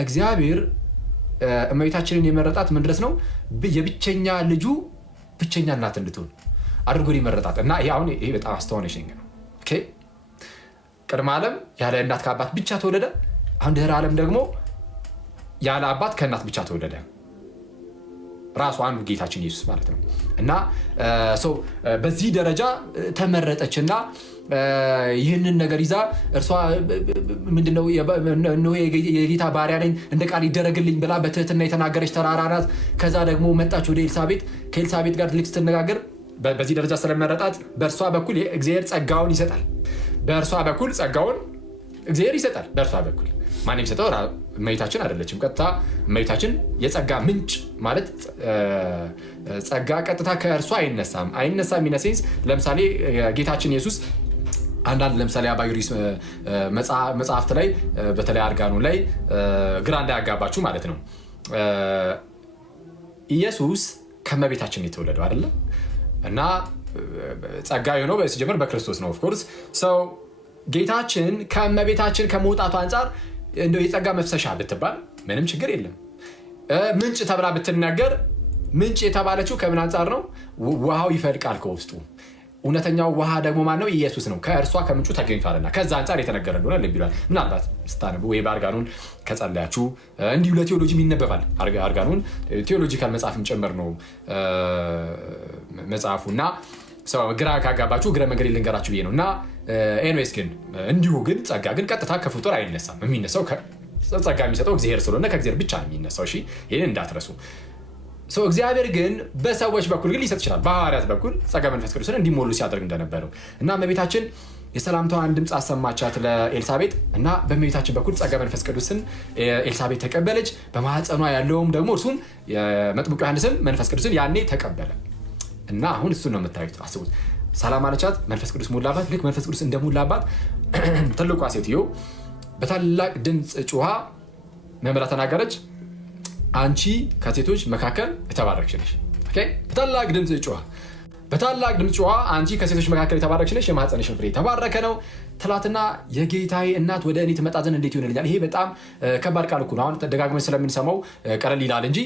እግዚአብሔር እመቤታችንን የመረጣት ምን ድረስ ነው? የብቸኛ ልጁ ብቸኛ እናት እንድትሆን አድርጎ የመረጣት እና ይሄ በጣም አስተዋነሽኝ ነው። ቅድመ ዓለም ያለ እናት ከአባት ብቻ ተወለደ። አሁን ድህረ ዓለም ደግሞ ያለ አባት ከእናት ብቻ ተወለደ። ራሱ አንዱ ጌታችን ኢየሱስ ማለት ነው። እና በዚህ ደረጃ ተመረጠችና ይህንን ነገር ይዛ እርሷ ምንድነው የጌታ ባሪያ ነኝ እንደ ቃል ይደረግልኝ ብላ በትህትና የተናገረች ተራራ ናት። ከዛ ደግሞ መጣች ወደ ኤልሳቤጥ። ከኤልሳቤጥ ጋር ልክ ስትነጋገር በዚህ ደረጃ ስለመረጣት በእርሷ በኩል እግዚአብሔር ጸጋውን ይሰጣል። በእርሷ በኩል ጸጋውን እግዚአብሔር ይሰጣል። በእርሷ በኩል ማንም ሰጠው እመቤታችን አይደለችም። ቀጥታ እመቤታችን የጸጋ ምንጭ ማለት ጸጋ ቀጥታ ከእርሷ አይነሳም። ኢነሴንስ ለምሳሌ ጌታችን ኢየሱስ አንዳንድ ለምሳሌ አባ ጊዮርጊስ መጽሐፍት ላይ በተለይ አርጋኑ ላይ ግራ እንዳያጋባችሁ ማለት ነው። ኢየሱስ ከእመቤታችን የተወለደው አይደለ እና ጸጋ የሆነው ሲጀምር በክርስቶስ ነው። ኦፍኮርስ ሰው ጌታችን ከእመቤታችን ከመውጣቱ አንጻር እንደው የጸጋ መፍሰሻ ብትባል ምንም ችግር የለም። ምንጭ ተብላ ብትነገር ምንጭ የተባለችው ከምን አንጻር ነው? ውሃው ይፈልቃል ከውስጡ። እውነተኛው ውሃ ደግሞ ማን ነው? ኢየሱስ ነው። ከእርሷ ከምንጩ ተገኝቷልና ከዛ አንጻር የተነገረ እንደሆነ ልብ ይላል። ምናልባት ስታነቡ ወይ በአርጋኑን ከጸለያችሁ እንዲሁ ለቴዎሎጂም ይነበባል። አርጋኑን ቴዎሎጂካል መጽሐፍም ጭምር ነው መጽሐፉና ግራ ካጋባችሁ እግረ መንገድ ልንገራችሁ ብዬ ነው። እና ኤንዌስ ግን እንዲሁ ግን ጸጋ ግን ቀጥታ ከፍጡር አይነሳም። የሚነሳው ጸጋ የሚሰጠው እግዚአብሔር ስለሆነ ከእግዚአብሔር ብቻ ነው የሚነሳው። ይህን እንዳትረሱ። እግዚአብሔር ግን በሰዎች በኩል ግን ሊሰጥ ይችላል። በሐዋርያት በኩል ጸጋ መንፈስ ቅዱስን እንዲሞሉ ሲያደርግ እንደነበረው እና እመቤታችን የሰላምታዋን ድምፅ አሰማቻት ለኤልሳቤጥ እና በእመቤታችን በኩል ጸጋ መንፈስ ቅዱስን ኤልሳቤጥ ተቀበለች። በማህፀኗ ያለውም ደግሞ እርሱም መጥምቁ ዮሐንስም መንፈስ ቅዱስን ያኔ ተቀበለ እና አሁን እሱን ነው የምታዩት። አስቡት። ሰላም አለቻት፣ መንፈስ ቅዱስ ሞላባት። ልክ መንፈስ ቅዱስ እንደሞላባት ትልቋ ሴትዮ በታላቅ ድምፅ ጮኻ ምን ብላ ተናገረች? አንቺ ከሴቶች መካከል የተባረክሽ ነሽ። በታላቅ ድምፅ ጮኻ አንቺ ከሴቶች መካከል የተባረክሽ ነሽ፣ የማኅፀንሽን ፍሬ የተባረከ ነው ትላትና የጌታዬ እናት ወደ እኔ ትመጣ ዘንድ እንዴት ይሆንልኛል? ይሄ በጣም ከባድ ቃል እኮ ነው። አሁን ደጋግመን ስለምንሰማው ቀለል ይላል እንጂ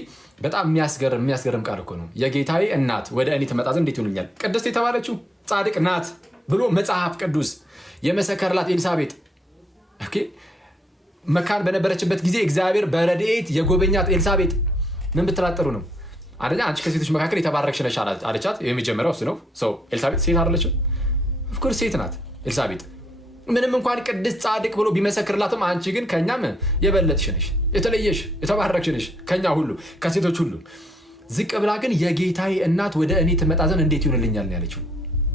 በጣም የሚያስገርም ቃል እኮ ነው። የጌታዬ እናት ወደ እኔ ትመጣ ዘንድ እንዴት ይሆንልኛል? ቅድስት የተባለችው ጻድቅ ናት ብሎ መጽሐፍ ቅዱስ የመሰከረላት ኤልሳቤጥ መካን በነበረችበት ጊዜ እግዚአብሔር በረድኤት የጎበኛት ኤልሳቤጥ ምን ብትላጠሩ ነው? አንደኛ አንቺ ከሴቶች መካከል የተባረክሽ ነሽ አለቻት። የመጀመሪያው እሱ ነው። ሰው ኤልሳቤጥ ሴት አይደለችም? ኦፍኮርስ ሴት ናት ኤልሳቤጥ። ምንም እንኳን ቅድስት ጻድቅ ብሎ ቢመሰክርላትም አንቺ ግን ከኛም የበለጥሽ ነሽ፣ የተለየሽ የተባረክሽ ነሽ ከኛ ሁሉ ከሴቶች ሁሉ። ዝቅ ብላ ግን የጌታዬ እናት ወደ እኔ ትመጣ ዘንድ እንዴት ይሆንልኛል ነው ያለችው።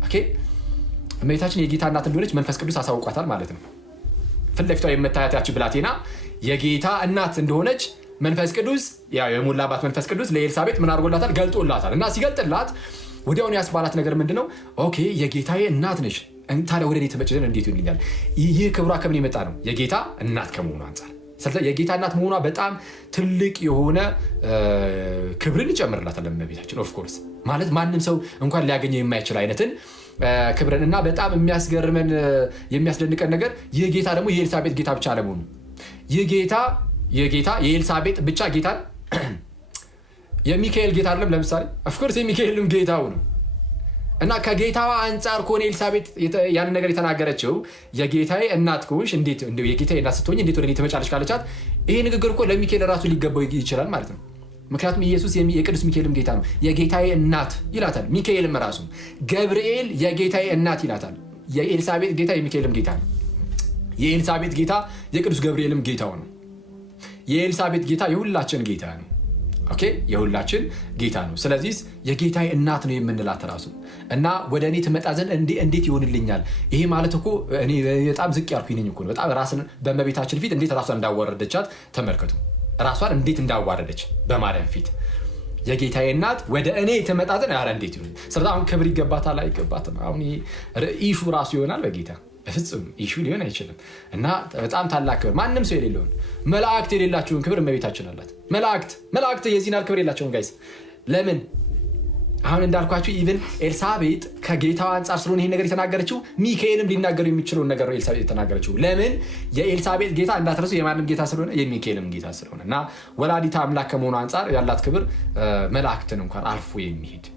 ኦኬ እመቤታችን የጌታ እናት እንደሆነች መንፈስ ቅዱስ አሳውቋታል ማለት ነው። ፊት ለፊቷ የምታያት ያቺ ብላቴና የጌታ እናት እንደሆነች መንፈስ ቅዱስ የሞላባት መንፈስ ቅዱስ ለኤልሳቤጥ ምን አድርጎላታል? ገልጦላታል። እና ሲገልጥላት ወዲያውኑ ያስባላት ነገር ምንድነው? ኦኬ የጌታዬ እናት ነሽ፣ ታዲያ ወደ እኔ ትመጪ ዘንድ እንዴት ይሆንልኛል? ይህ ክብሯ ከምን የመጣ ነው? የጌታ እናት ከመሆኑ አንጻር። ስለዚህ የጌታ እናት መሆኗ በጣም ትልቅ የሆነ ክብርን ይጨምርላታል ለእመቤታችን። ኦፍኮርስ ማለት ማንም ሰው እንኳን ሊያገኘው የማይችል አይነትን ክብርን እና በጣም የሚያስገርመን የሚያስደንቀን ነገር ይህ ጌታ ደግሞ የኤልሳቤጥ ጌታ ብቻ አለመሆኑ። ይህ ጌታ የኤልሳቤጥ ብቻ ጌታ የሚካኤል ጌታ አይደለም። ለምሳሌ ኦፍኮርስ የሚካኤልም ጌታው ነው። እና ከጌታዋ አንጻር ከሆነ ኤልሳቤጥ ያንን ነገር የተናገረችው የጌታዬ እናት ከሆንሽ እንዴት የጌታዬ እናት ስትሆኝ እንዴት ወደ እኔ ትመጫለሽ ካለቻት ይሄ ንግግር እኮ ለሚካኤል ራሱ ሊገባው ይችላል ማለት ነው። ምክንያቱም ኢየሱስ የቅዱስ ሚካኤልም ጌታ ነው። የጌታዬ እናት ይላታል። ሚካኤልም ራሱ ገብርኤል የጌታዬ እናት ይላታል። የኤልሳቤጥ ጌታ የሚካኤልም ጌታ ነው። የኤልሳቤጥ ጌታ የቅዱስ ገብርኤልም ጌታው ነው። የኤልሳቤጥ ጌታ የሁላችን ጌታ ነው። ኦኬ የሁላችን ጌታ ነው። ስለዚህ የጌታዬ እናት ነው የምንላት ራሱ እና ወደ እኔ ትመጣ ዘንድ እንዴት ይሆንልኛል? ይሄ ማለት እኮ እኔ በጣም ዝቅ ያልኩኝ ነኝ እኮ በጣም ራስን በእመቤታችን ፊት እንዴት ራሷን እንዳዋረደቻት ተመልከቱ። ራሷን እንዴት እንዳዋረደች በማርያም ፊት የጌታዬ እናት ወደ እኔ ትመጣ ዘንድ ኧረ እንዴት ይሆን? ስለዚህ አሁን ክብር ይገባታል አይገባትም? አሁን ኢሹ ራሱ ይሆናል በጌታ በፍጹም ኢሹ ሊሆን አይችልም። እና በጣም ታላቅ ክብር ማንም ሰው የሌለውን መላእክት የሌላቸውን ክብር እመቤታችን አላት። መላእክት የዚህን ክብር የላቸውን ጋይስ። ለምን? አሁን እንዳልኳችሁ ኢቭን ኤልሳቤጥ ከጌታዋ አንጻር ስለሆነ ይሄን ነገር የተናገረችው ሚካኤልም ሊናገሩ የሚችለውን ነገር ነው ኤልሳቤጥ የተናገረችው። ለምን? የኤልሳቤጥ ጌታ እንዳትረሱ የማንም ጌታ ስለሆነ የሚካኤልም ጌታ ስለሆነ እና ወላዲተ አምላክ ከመሆኑ አንጻር ያላት ክብር መላእክትን እንኳን አልፎ የሚሄድ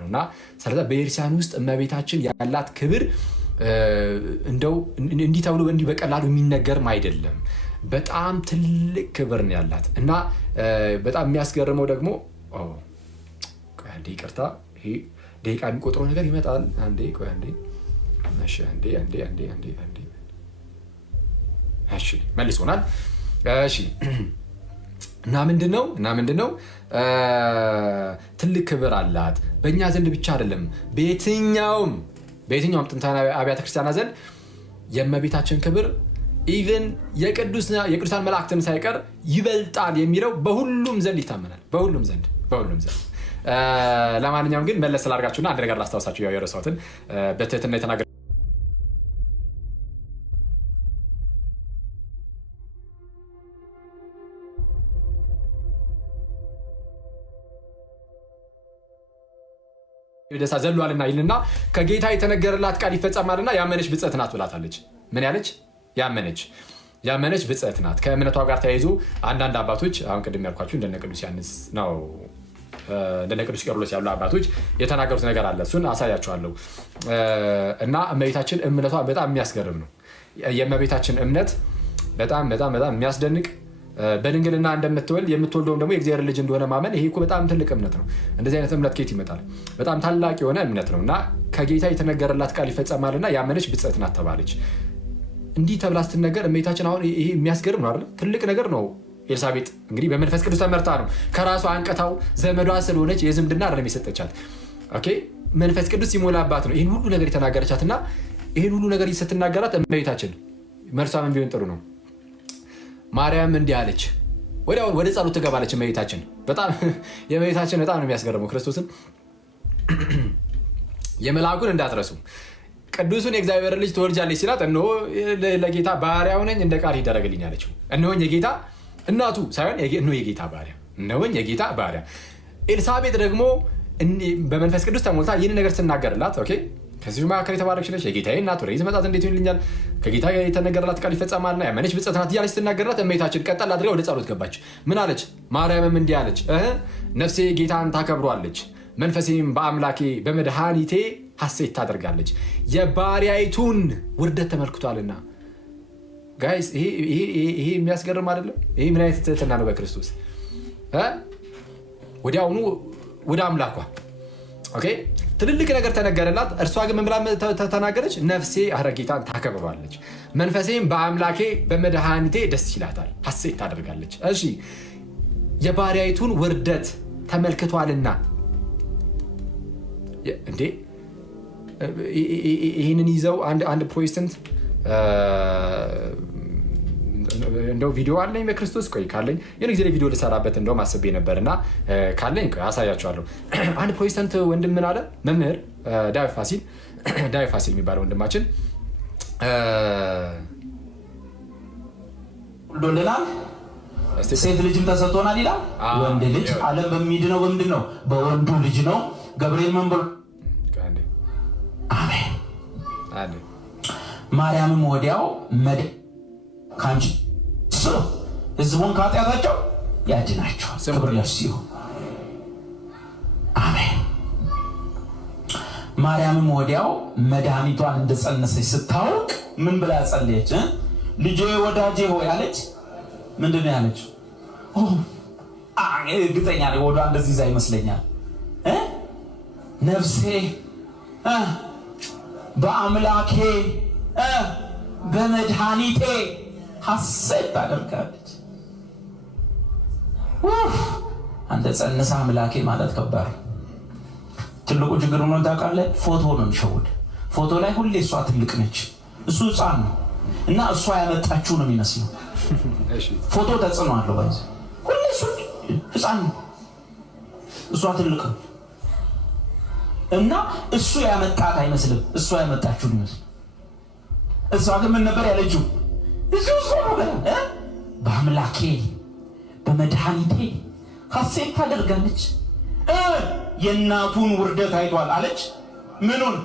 ነው እና ስለዚህ በኤርሲያን ውስጥ እመቤታችን ያላት ክብር እንደው እንዲህ ተብሎ እንዲህ በቀላሉ የሚነገርም አይደለም። በጣም ትልቅ ክብር ነው ያላት እና በጣም የሚያስገርመው ደግሞ ይቅርታ ይሄ ደቂቃ የሚቆጥረው ነገር ይመጣል። አንዴ እሺ መልሶናል። እሺ እና ምንድነው ትልቅ ክብር አላት በእኛ ዘንድ ብቻ አይደለም፣ በየትኛውም ጥንታዊ አብያተ ክርስቲያናት ዘንድ የእመቤታችን ክብር ኢቭን የቅዱሳን መላእክትን ሳይቀር ይበልጣል የሚለው በሁሉም ዘንድ ይታመናል። በሁሉም ዘንድ ለማንኛውም ግን መለስ ስላደርጋችሁና አንድ ነገር ላስታውሳችሁ የረሳሁትን በትህትና የተናገረ ደሳ ዘሏልና ይልና ከጌታ የተነገረላት ቃል ይፈጸማልና ያመነች ብጽዕት ናት ብላታለች። ምን ያለች? ያመነች ብጽዕት ናት። ከእምነቷ ጋር ተያይዞ አንዳንድ አባቶች አሁን ቅድም ያልኳችሁ እንደነ ቅዱስ ዮሐንስ ነው እንደነ ቅዱስ ቄርሎስ ያሉ አባቶች የተናገሩት ነገር አለ። እሱን አሳያችኋለሁ። እና እመቤታችን እምነቷ በጣም የሚያስገርም ነው። የእመቤታችን እምነት በጣም የሚያስደንቅ በድንግልና እንደምትወልድ የምትወልደውም ደግሞ የእግዚአብሔር ልጅ እንደሆነ ማመን ይሄ እኮ በጣም ትልቅ እምነት ነው። እንደዚህ አይነት እምነት ከየት ይመጣል? በጣም ታላቅ የሆነ እምነት ነው እና ከጌታ የተነገረላት ቃል ይፈጸማልና ያመነች ብጽዕት ናት ተባለች። እንዲህ ተብላ ስትነገር እመቤታችን አሁን ይሄ የሚያስገርም ነው አይደል? ትልቅ ነገር ነው። ኤልሳቤጥ እንግዲህ በመንፈስ ቅዱስ ተመርታ ነው ከራሷ አንቀታው ዘመዷ ስለሆነች የዝምድና አይደለም የሰጠቻት። ኦኬ መንፈስ ቅዱስ ሲሞላባት ነው ይህን ሁሉ ነገር የተናገረቻት እና ይህን ሁሉ ነገር ስትናገራት እመቤታችን መልሷ ምን ቢሆን ጥሩ ነው? ማርያም እንዲህ አለች። ወዲያው ወደ ጸሎት ትገባለች እመቤታችን። በጣም የእመቤታችን በጣም ነው የሚያስገርመው። ክርስቶስን የመልአኩን እንዳትረሱ ቅዱሱን የእግዚአብሔር ልጅ ትወልጃለች ሲላት እነሆ ለጌታ ባሪያው ነኝ እንደ ቃል ይደረግልኝ አለችው። እነሆኝ የጌታ እናቱ ሳይሆን እነሆ የጌታ ባሪያ፣ እነሆኝ የጌታ ባሪያ። ኤልሳቤጥ ደግሞ በመንፈስ ቅዱስ ተሞልታ ይህን ነገር ስትናገርላት ኦኬ ከዚህ መካከል የተባረክሽ ነሽ፣ የጌታዬ እናት ወደ እኔ ትመጣ ዘንድ እንዴት ይሆንልኛል? ከጌታ የተነገረላት ቃል ይፈጸማልና ያመነች ብጽዕት ናት እያለች ስትናገርላት እመቤታችን ቀጠል አድርጋ ወደ ጸሎት ገባች። ምን አለች? ማርያምም እንዲህ አለች፣ ነፍሴ ጌታን ታከብሯለች፣ መንፈሴም በአምላኬ በመድኃኒቴ ሐሴት ታደርጋለች፣ የባሪያይቱን ውርደት ተመልክቷልና። ጋይስ ይሄ የሚያስገርም አይደለም? ይሄ ምን አይነት ትህትና ነው በክርስቶስ! ወዲያውኑ ወደ አምላኳ ኦኬ ትልልቅ ነገር ተነገረላት። እርሷ ግን ምን ብላ ተናገረች? ነፍሴ ጌታን ታከብራለች፣ መንፈሴም በአምላኬ በመድኃኒቴ ደስ ይላታል፣ ሐሴት ታደርጋለች። እሺ የባሪያይቱን ውርደት ተመልክቷልና እንዴ ይህንን ይዘው አንድ ፕሮቴስታንት እንደው ቪዲዮ አለኝ በክርስቶስ ቆይ ካለኝ የሆነ ጊዜ ቪዲዮ ልሰራበት እንደውም አስቤ ነበርና ካለኝ አሳያችኋለሁ። አንድ ፕሮቴስታንት ወንድም ምን አለ? መምህር ዳዊት ፋሲል የሚባለው ወንድማችን ወልዶልናል፣ ሴት ልጅም ተሰጥቶናል ይላል። ወንድ ልጅ ዓለም በሚድነው በምንድን ነው? በወንዱ ልጅ ነው። ገብርኤል ምን ብሎ አሜን። ማርያምም ወዲያው ካንቺ ሕዝቡን ከኃጢአታቸው ያድናቸዋል። ክብር ለእርሱ ይሁን። አሜን። ማርያምም ወዲያው መድኃኒቷን እንደጸነሰች ስታውቅ ምን ብላ ጸለየች? ልጄ ወዳጄ ሆይ አለች። ምንድን ነው ያለችው? እርግጠኛ ነኝ ወዷ እንደዚህ ይዛ ይመስለኛል። ነፍሴ በአምላኬ በመድኃኒቴ ሐሴት ታደርጋለች። አንተ ጸንሳ አምላኬ ማለት ከባድ። ትልቁ ችግር ሆኖ ታውቃለህ? ፎቶ ነው የሚሸውድ። ፎቶ ላይ ሁሌ እሷ ትልቅ ነች፣ እሱ ሕፃን ነው እና እሷ ያመጣችው ነው የሚመስለው። ፎቶ ተጽዕኖ አለው። ባይዘ ሁሌ እሱ ሕፃን ነው፣ እሷ ትልቅ ነው እና እሱ ያመጣት አይመስልም፣ እሷ ያመጣችው ነው የሚመስለው። እሷ ግን ምን ነበር ያለችው? በአምላኬ በመድኃኒቴ ሐሴት ታደርጋለች፣ የእናቱን ውርደት አይቷል አለች። ምኑን?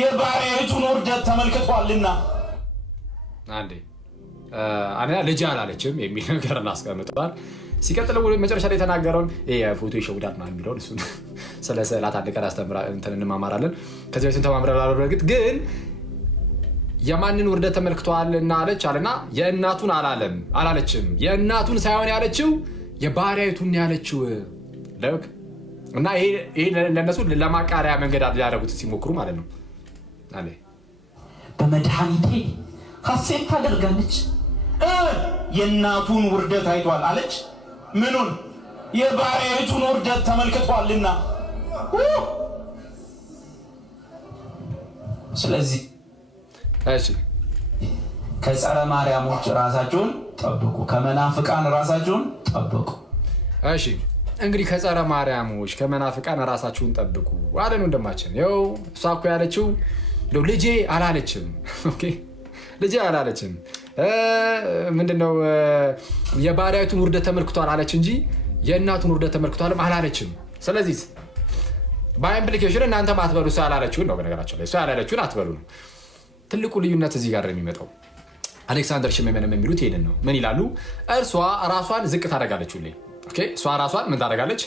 የባሪያይቱን ውርደት ተመልክቷልና። አንዴ ልጅ አላለችም የሚል ነገር እናስቀምጠዋል። ሲቀጥለው መጨረሻ ላይ የተናገረውን ፎቶ ይሸውዳል ምናምን የሚለውን እሱን ስለ ስዕላት አንድ ቀን እንማማራለን። ከዚህ በፊት ተማምረናል። በእርግጥ ግን የማንን ውርደት ተመልክቷልና አለች አለና የእናቱን አላለችም። የእናቱን ሳይሆን ያለችው የባሪያይቱን ያለችው ለክ እና ይሄ ለነሱ ለማቃሪያ መንገድ ያደረጉት ሲሞክሩ ማለት ነው። አለ በመድኃኒቴ ሐሴት ታደርጋለች፣ የእናቱን ውርደት አይቷል አለች። ምኑን? የባሪያይቱን ውርደት ተመልክቷልና። ስለዚህ እሺ ከጸረ ማርያሞች ራሳችሁን ጠብቁ፣ ከመናፍቃን ራሳችሁን ጠብቁ። እሺ እንግዲህ ከጸረ ማርያሞች ከመናፍቃን ራሳችሁን ጠብቁ አለን ወንድማችን። ይኸው እሷ እኮ ያለችው ልጄ አላለችም። ኦኬ ልጄ አላለችም። ምንድነው የባሪያይቱን ውርደት ተመልክቷል አለች እንጂ የእናቱን ውርደት ተመልክቷልም አላለችም። ስለዚህ በኢምፕሊኬሽን እናንተ ማትበሉ እሷ ያላለችውን ነው። በነገራችን ላይ እሷ ያላለችውን አትበሉ ነው። ትልቁ ልዩነት እዚህ ጋር የሚመጣው አሌክሳንደር ሽሜመንም የሚሉት ይሄንን ነው። ምን ይላሉ? እርሷ ራሷን ዝቅ ታደርጋለች። ሁሌ ኦኬ እሷ ራሷን ምን ታደርጋለች?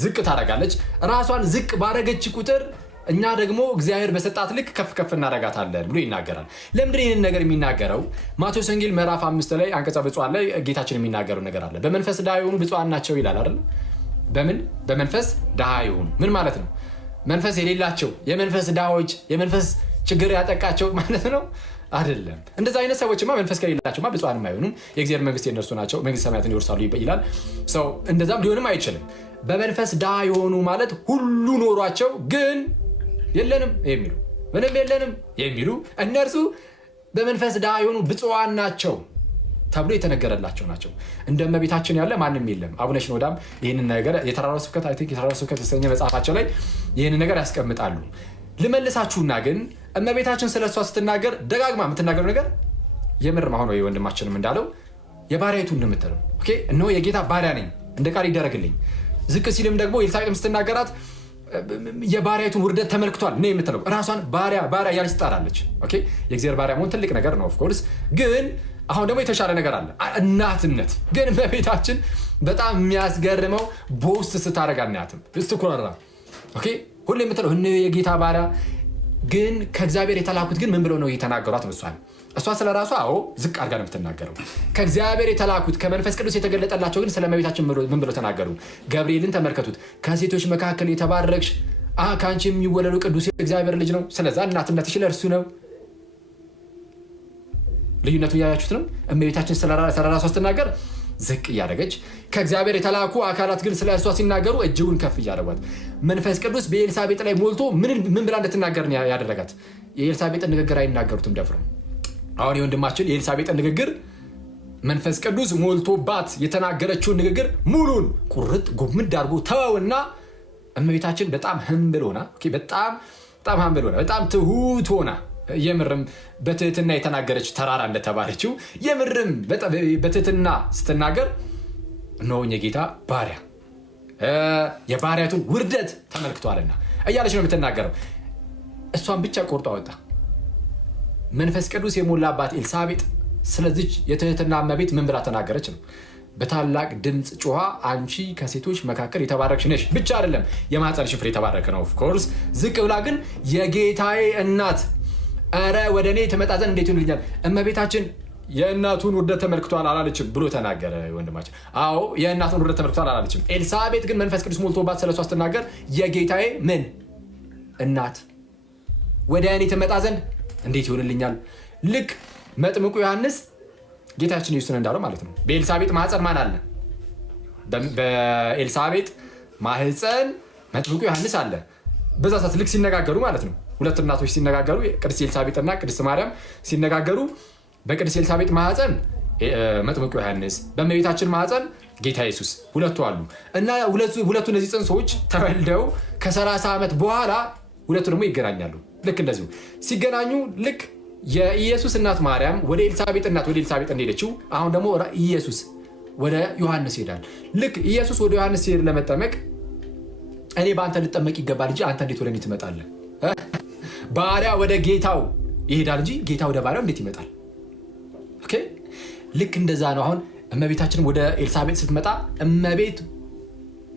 ዝቅ ታደርጋለች። ራሷን ዝቅ ባደረገች ቁጥር እኛ ደግሞ እግዚአብሔር በሰጣት ልክ ከፍ ከፍ እናደርጋታለን ብሎ ይናገራል። ለምንድን ይህንን ነገር የሚናገረው? ማቴዎስ ወንጌል ምዕራፍ 5 ላይ አንቀጸ ብፁዓን ላይ ጌታችን የሚናገረው ነገር አለ። በመንፈስ ድሃ የሆኑ ብፁዓን ናቸው ይላል አይደል? በምን በመንፈስ ድሃ የሆኑ ምን ማለት ነው? መንፈስ የሌላቸው የመንፈስ ድሃዎች፣ የመንፈስ ችግር ያጠቃቸው ማለት ነው አይደለም። እንደዛ አይነት ሰዎችማ መንፈስ ከሌላቸውማ ብፁዓንም አይሆኑም፣ የእግዚአብሔር መንግስት የነርሱ ናቸው፣ መንግስት ሰማያትን ይወርሳሉ ይላል። ሰው እንደዛም ሊሆንም አይችልም። በመንፈስ ድሃ የሆኑ ማለት ሁሉ ኖሯቸው ግን የለንም የሚሉ ምንም የለንም የሚሉ እነርሱ በመንፈስ ድሃ የሆኑ ብፁዓን ናቸው ተብሎ የተነገረላቸው ናቸው። እንደ እመቤታችን ያለ ማንም የለም። አቡነ ሽኖዳም ይህንን ነገር የተራራው ስብከት የተሰኘ መጽሐፋቸው ላይ ይህንን ነገር ያስቀምጣሉ። ልመልሳችሁና ግን እመቤታችን ስለሷ ስትናገር ደጋግማ የምትናገረው ነገር የምር ማሆን ወይ ወንድማችንም እንዳለው የባሪያይቱን ነው የምትለው። ኦኬ እነሆ የጌታ ባሪያ ነኝ እንደ ቃል ይደረግልኝ። ዝቅ ሲልም ደግሞ ኤልሳቤጥም ስትናገራት የባሪያይቱን ውርደት ተመልክቷል ነው የምትለው። ራሷን ባሪያ እያለች ትጣራለች። ኦኬ የእግዚአብሔር ባሪያ መሆን ትልቅ ነገር ነው ኦፍኮርስ። ግን አሁን ደግሞ የተሻለ ነገር አለ፣ እናትነት። ግን እመቤታችን በጣም የሚያስገርመው በውስጥ ስታደርግ አናያትም፣ ስትኮራ። ኦኬ ሁሌ የምትለው እነ የጌታ ባሪያ ግን ከእግዚአብሔር የተላኩት ግን ምን ብለው ነው የተናገሯት? እሷ ስለ ራሷ ዝቅ አድርጋ ነው የምትናገረው። ከእግዚአብሔር የተላኩት ከመንፈስ ቅዱስ የተገለጠላቸው ግን ስለ እመቤታችን ምን ብለው ተናገሩ? ገብርኤልን ተመልከቱት፣ ከሴቶች መካከል የተባረክሽ ከአንቺ የሚወለዱ ቅዱስ የእግዚአብሔር ልጅ ነው፣ ስለዛ እናትነትሽ ለእርሱ ነው። ልዩነቱ እያያችሁት ነው። እመቤታችን ስለ ራሷ ስትናገር ዝቅ እያደረገች፣ ከእግዚአብሔር የተላኩ አካላት ግን ስለ እርሷ ሲናገሩ እጅጉን ከፍ እያደረጓት። መንፈስ ቅዱስ በኤልሳቤጥ ላይ ሞልቶ ምን ብላ እንድትናገር ያደረጋት? የኤልሳቤጥን ንግግር አይናገሩትም ደፍረው። አሁን የወንድማችን የኤልሳቤጥን ንግግር መንፈስ ቅዱስ ሞልቶባት የተናገረችውን ንግግር ሙሉን ቁርጥ ጉምድ አድርጎ ተወውና እመቤታችን በጣም ህምብል ሆና በጣም ትሁት ሆና የምርም በትህትና የተናገረች ተራራ እንደተባለችው የምርም በትህትና ስትናገር እነሆኝ የጌታ ባሪያ የባሪያቱን ውርደት ተመልክቷልና እያለች ነው የምትናገረው። እሷን ብቻ ቆርጦ አወጣ። መንፈስ ቅዱስ የሞላባት ኤልሳቤጥ ስለዚች የትህትና እመቤት ምን ብላ ተናገረች ነው? በታላቅ ድምፅ ጮኻ አንቺ ከሴቶች መካከል የተባረክሽ ነሽ ብቻ አይደለም የማኅፀንሽ ፍሬ የተባረከ ነው። ኦፍኮርስ ዝቅ ብላ ግን የጌታዬ እናት ኧረ ወደ እኔ ትመጣ ዘንድ እንዴት ይሆንልኛል? እመቤታችን የእናቱን ውርደት ተመልክቷል አላለችም ብሎ ተናገረ ወንድማችን። አዎ የእናቱን ውርደት ተመልክቷል አላለችም። ኤልሳቤጥ ግን መንፈስ ቅዱስ ሞልቶባት ስለሷ ስትናገር የጌታዬ ምን እናት ወደ እኔ ትመጣ ዘንድ እንዴት ይሆንልኛል? ልክ መጥምቁ ዮሐንስ ጌታችን ኢየሱስን እንዳለው ማለት ነው። በኤልሳቤጥ ማህፀን ማን አለ? በኤልሳቤጥ ማህፀን መጥምቁ ዮሐንስ አለ። በዛ ሰዓት ልክ ሲነጋገሩ ማለት ነው፣ ሁለት እናቶች ሲነጋገሩ፣ ቅድስት ኤልሳቤጥና ቅድስት ማርያም ሲነጋገሩ፣ በቅድስት ኤልሳቤጥ ማህፀን መጥምቁ ዮሐንስ፣ በእመቤታችን ማህፀን ጌታ ኢየሱስ ሁለቱ አሉ እና ሁለቱ እነዚህ ጽንሶች ተወልደው ከ30 ዓመት በኋላ ሁለቱ ደግሞ ይገናኛሉ። ልክ እንደዚሁ ሲገናኙ ልክ የኢየሱስ እናት ማርያም ወደ ኤልሳቤጥ እንደሄደችው አሁን ደግሞ ኢየሱስ ወደ ዮሐንስ ይሄዳል። ልክ ኢየሱስ ወደ ዮሐንስ ሲሄድ ለመጠመቅ እኔ በአንተ ልጠመቅ ይገባል እንጂ አንተ እንዴት ወደ እኔ ትመጣለህ? ባሪያ ወደ ጌታው ይሄዳል እንጂ ጌታ ወደ ባሪያው እንዴት ይመጣል? ኦኬ ልክ እንደዛ ነው። አሁን እመቤታችን ወደ ኤልሳቤጥ ስትመጣ እመቤት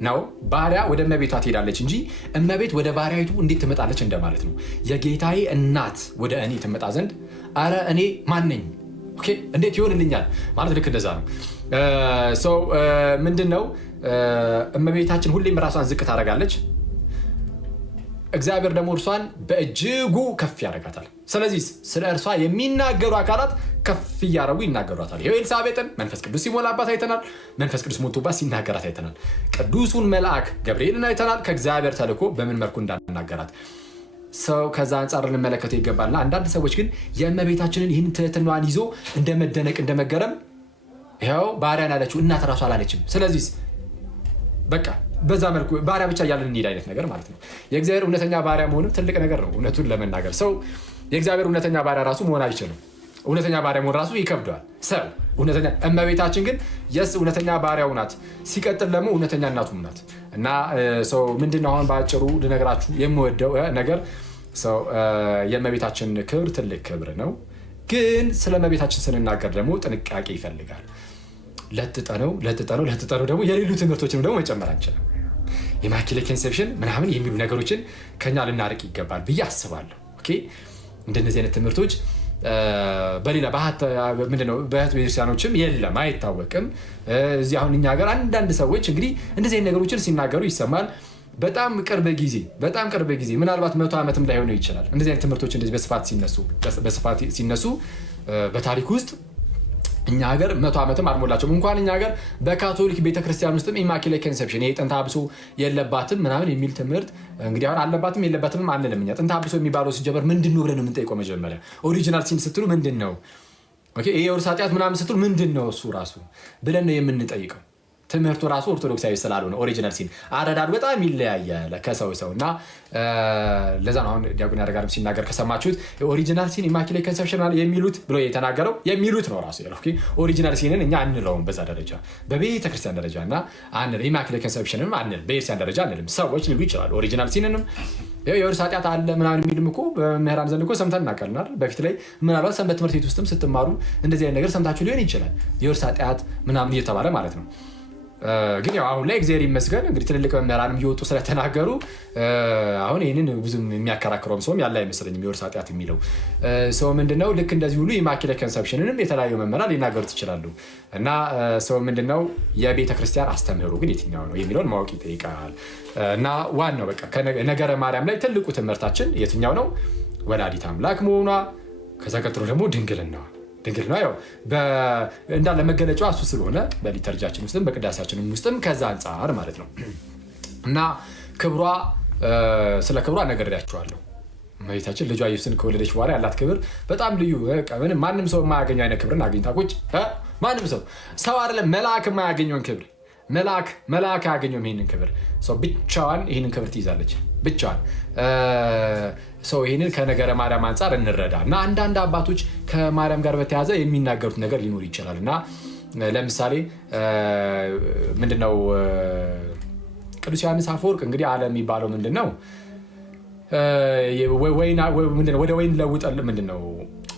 ነው ባሪያ ወደ እመቤቷ ትሄዳለች እንጂ እመቤት ወደ ባሪያይቱ እንዴት ትመጣለች እንደማለት ነው። የጌታዬ እናት ወደ እኔ ትመጣ ዘንድ አረ እኔ ማን ነኝ? ኦኬ እንዴት ይሆንልኛል ማለት ልክ እንደዛ ነው። ሰው ምንድን ነው እመቤታችን ሁሌም ራሷን ዝቅ ታደርጋለች። እግዚአብሔር ደግሞ እርሷን በእጅጉ ከፍ ያደርጋታል። ስለዚህ ስለ እርሷ የሚናገሩ አካላት ከፍ እያደረጉ ይናገሯታል። ይኸው ኤልሳቤጥን መንፈስ ቅዱስ ሲሞላባት አይተናል። መንፈስ ቅዱስ ሞልቶባት ሲናገራት አይተናል። ቅዱሱን መልአክ ገብርኤልን አይተናል። ከእግዚአብሔር ተልኮ በምን መልኩ እንዳናገራት ሰው ከዛ አንጻር ልንመለከተው ይገባልና አንዳንድ ሰዎች ግን የእመቤታችንን ይህን ትህትናዋን ይዞ እንደመደነቅ እንደመገረም ይኸው ባሪያን ያለችው እናት ራሷ አላለችም። ስለዚህ በቃ በዛ መልኩ ባሪያ ብቻ እያለን እንሄድ አይነት ነገር ማለት ነው። የእግዚአብሔር እውነተኛ ባሪያ መሆንም ትልቅ ነገር ነው። እውነቱን ለመናገር ሰው የእግዚአብሔር እውነተኛ ባሪያ ራሱ መሆን አይችልም። እውነተኛ ባሪያ መሆን ራሱ ይከብደዋል። ሰው እውነተኛ እመቤታችን ግን እውነተኛ ባሪያው ናት። ሲቀጥል ደግሞ እውነተኛ እናቱም ናት። እና ሰው ምንድነው አሁን በአጭሩ ልነግራችሁ የምወደው ነገር ሰው የእመቤታችን ክብር ትልቅ ክብር ነው። ግን ስለ እመቤታችን ስንናገር ደግሞ ጥንቃቄ ይፈልጋል። ለጥጠነው ደግሞ የሌሉ ትምህርቶችን ደግሞ መጨመር አንችልም። ኢማኪሌት ኮንሴፕሽን ምናምን የሚሉ ነገሮችን ከኛ ልናርቅ ይገባል ብዬ አስባለሁ። ኦኬ እንደነዚህ አይነት ትምህርቶች በሌላ በእህት ቤተክርስቲያኖችም የለም፣ አይታወቅም። እዚህ አሁን እኛ ሀገር አንዳንድ ሰዎች እንግዲህ እንደዚህ አይነት ነገሮችን ሲናገሩ ይሰማል። በጣም ቅርብ ጊዜ ምናልባት 100 ዓመትም ላይሆኑ ይችላል እንደዚህ አይነት ትምህርቶች እንደዚህ በስፋት ሲነሱ በታሪክ ውስጥ እኛ ሀገር 100 ዓመትም አልሞላቸውም። እንኳን እኛ ሀገር በካቶሊክ ቤተክርስቲያን ውስጥም ኢማኪሌት ኮንሴፕሽን ይሄ ጥንተ አብሶ የለባትም ምናምን የሚል ትምህርት እንግዲህ አሁን አለባትም የለባትም አንልም። እኛ ጥንተ አብሶ የሚባለው ሲጀመር ምንድን ነው ብለን ነው የምንጠይቀው። መጀመሪያ ኦሪጂናል ሲን ስትሉ ምንድን ነው? ኦኬ ይሄ የውርስ ኃጢአት ምናምን ስትሉ ምንድን ነው እሱ ራሱ ብለን ነው የምንጠይቀው። ትምህርቱ ራሱ ኦርቶዶክሳዊ ስላልሆነ ኦሪጂናል ሲን አረዳዱ በጣም ይለያያል ከሰው እና ለዛ ነው አሁን ዲያቆን ያደርጋል ሲናገር ከሰማችሁት ኦሪጂናል ሲን ኢማኪሌት ኮንሴፕሽን የሚሉት ብሎ የተናገረው የሚሉት ነው ራሱ ያለው። ኦኬ ኦሪጂናል ሲንን እኛ አንለውም በዛ ደረጃ በቤተ ክርስቲያን ደረጃ እና አንል ኢማኪሌት ኮንሴፕሽንም አንል በቤተክርስቲያን ደረጃ አንልም። ሰዎች ሊሉ ይችላሉ ኦሪጂናል ሲንንም የውርስ ኃጢአት አለ ምናምን የሚልም እኮ በመምህራን ዘንድ እኮ ሰምተን እናውቃለን አይደል? በፊት ላይ ምናልባት ሰንበት ትምህርት ቤት ውስጥም ስትማሩ እንደዚህ አይነት ነገር ሰምታችሁ ሊሆን ይችላል። የውርስ ኃጢአት ምናምን እየተባለ ማለት ነው። ግን ያው አሁን ላይ እግዚአብሔር ይመስገን እንግዲህ ትልልቅ መምህራንም እየወጡ ስለተናገሩ አሁን ይህንን ብዙም የሚያከራክረውም ሰውም ያለ አይመስለኝም። የውርስ ኃጢአት የሚለው ሰው ምንድነው ልክ እንደዚህ ሁሉ ኢማኪሌት ኮንሰፕሽንንም የተለያዩ መምህራን ሊናገሩት ይችላሉ። እና ሰው ምንድነው የቤተ ክርስቲያን አስተምህሮ ግን የትኛው ነው የሚለውን ማወቅ ይጠይቃል። እና ዋናው በቃ ነገረ ማርያም ላይ ትልቁ ትምህርታችን የትኛው ነው? ወላዲተ አምላክ መሆኗ፣ ከዛ ቀጥሎ ደግሞ ድንግልና ያው እንዳለ መገለጫዋ እሱ ስለሆነ በሊተርጃችን ውስጥም በቅዳሴያችንም ውስጥም ከዛ አንጻር ማለት ነው። እና ስለ ክብሯ ነግሬያችኋለሁ። እመቤታችን ልጇ ኢየሱስን ከወለደች በኋላ ያላት ክብር በጣም ልዩ፣ ምንም ማንም ሰው የማያገኘው አይነት ክብርን አግኝታ ቁጭ ማንም ሰው አይደለም መልአክ የማያገኘውን ክብር መልአክ አያገኘውም ይህንን ክብር። ሰው ብቻዋን ይህንን ክብር ትይዛለች ብቻዋን። ሰው ይህንን ከነገረ ማርያም አንጻር እንረዳ እና አንዳንድ አባቶች ከማርያም ጋር በተያያዘ የሚናገሩት ነገር ሊኖር ይችላል። እና ለምሳሌ ምንድነው ቅዱስ ዮሐንስ አፈወርቅ እንግዲህ አለ የሚባለው ምንድነው ወደ ወይን ለውጠል ምንድነው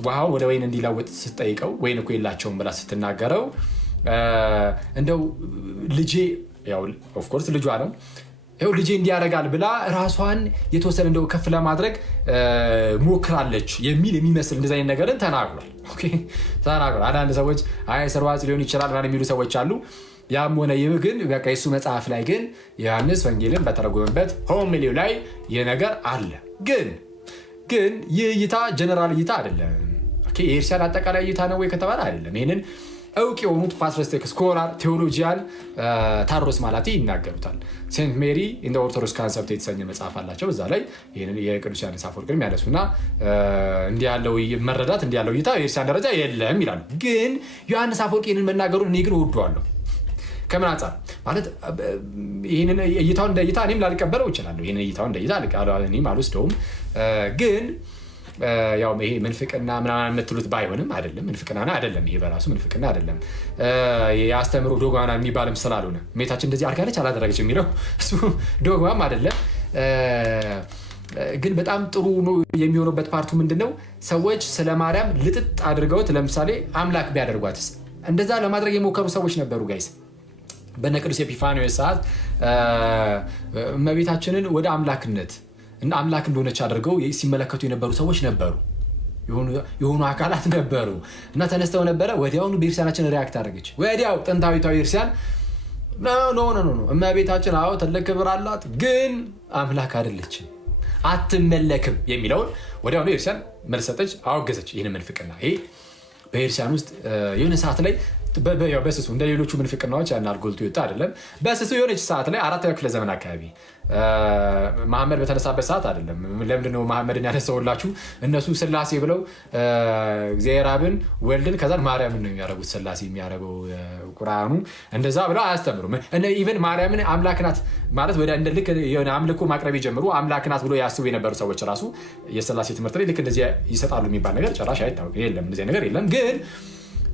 ውሃው ወደ ወይን እንዲለውጥ ስትጠይቀው ወይን እኮ የላቸውም ብላ ስትናገረው እንደው ልጄ ያው ኦፍ ኮርስ ልጇ ነው ይኸው ልጄ እንዲያደርጋል ብላ ራሷን የተወሰነ እንደው ከፍ ለማድረግ ሞክራለች የሚል የሚመስል እንደዚህ አይነት ነገርን ተናግሯል። አንዳንድ ሰዎች ሰርዋጽ ሊሆን ይችላል ምናምን የሚሉ ሰዎች አሉ። ያም ሆነ ይህ ግን በቃ የሱ መጽሐፍ ላይ ግን ዮሐንስ ወንጌልን በተረጎመበት ሆሚሊው ላይ ይህ ነገር አለ። ግን ይህ እይታ ጀነራል እይታ አይደለም። የኤርሲያን አጠቃላይ እይታ ነው ወይ ከተባለ አይደለም። ይህንን እውቅ የሆኑት ፓትሪስቲክ ስኮላር ቴዎሎጂያን ታሮስ ማላቲ ይናገሩታል። ሴንት ሜሪ ኢን ኦርቶዶክስ ካንሰፕት የተሰኘ መጽሐፍ አላቸው። እዛ ላይ ይህንን የቅዱስ ዮሐንስ አፈወርቅን ያነሱና እንዲህ ያለው መረዳት እንዲህ ያለው እይታ የኤርሲያን ደረጃ የለም ይላሉ። ግን ዮሐንስ አፈወርቅ ይህንን መናገሩን እኔ ግን እወደዋለሁ። ከምን አንጻር ማለት ይህንን እይታውን እንደ እይታ እኔም ላልቀበለው እችላለሁ። ይህንን እይታውን እንደ እይታ እኔም አልወስደውም። ግን ያው ይሄ ምንፍቅና ምናምን የምትሉት ባይሆንም አይደለም፣ ምንፍቅና አይደለም። ይሄ በራሱ ምንፍቅና አይደለም። የአስተምሮ ዶግማ የሚባልም ስላልሆነ እመቤታችን እንደዚህ አድርጋለች አላደረገች የሚለው እሱ ዶግማም አይደለም። ግን በጣም ጥሩ የሚሆኑበት ፓርቱ ምንድነው? ሰዎች ስለ ማርያም ልጥጥ አድርገውት ለምሳሌ አምላክ ቢያደርጓትስ? እንደዛ ለማድረግ የሞከሩ ሰዎች ነበሩ ጋይስ። በነ ቅዱስ ኤጲፋንዮስ ሰዓት እመቤታችንን ወደ አምላክነት አምላክ እንደሆነች አድርገው ሲመለከቱ የነበሩ ሰዎች ነበሩ፣ የሆኑ አካላት ነበሩ እና ተነስተው ነበረ። ወዲያውኑ ቤተክርስቲያናችን ሪያክት አደረገች። ወዲያው ጥንታዊቷ ቤተክርስቲያን ኖ እመቤታችን አዎ ትልቅ ክብር አላት፣ ግን አምላክ አይደለችም፣ አትመለክም የሚለውን ወዲያውኑ ቤተክርስቲያን መልስ ሰጠች፣ አወገዘች። ይህን ምንፍቅና ይሄ በቤተክርስቲያን ውስጥ የሆነ ሰዓት ላይ በስሱ እንደ ሌሎቹ ምንፍቅናዎች ያን አልጎልቶ ይወጣ አይደለም። በስሱ የሆነች ሰዓት ላይ 4ኛው ክፍለ ዘመን አካባቢ መሐመድ በተነሳበት ሰዓት አይደለም። ለምንድነው መሐመድን ያነሳውላችሁ? እነሱ ስላሴ ብለው እግዚአብሔር አብን ወልድን ከዛን ማርያምን ነው የሚያደርጉት። ስላሴ የሚያደርገው ቁርአኑ እንደዛ ብለው አያስተምሩም። ኢቨን ማርያምን አምላክ ናት ማለት ወደ እንደ ልክ የሆነ አምልኮ ማቅረብ የጀመሩ አምላክ ናት ብሎ ያስቡ የነበሩ ሰዎች ራሱ የስላሴ ትምህርት ላይ ልክ እንደዚህ ይሰጣሉ የሚባል ነገር ጭራሽ አይታወቅም። የለም እንደዚህ ነገር የለም። ግን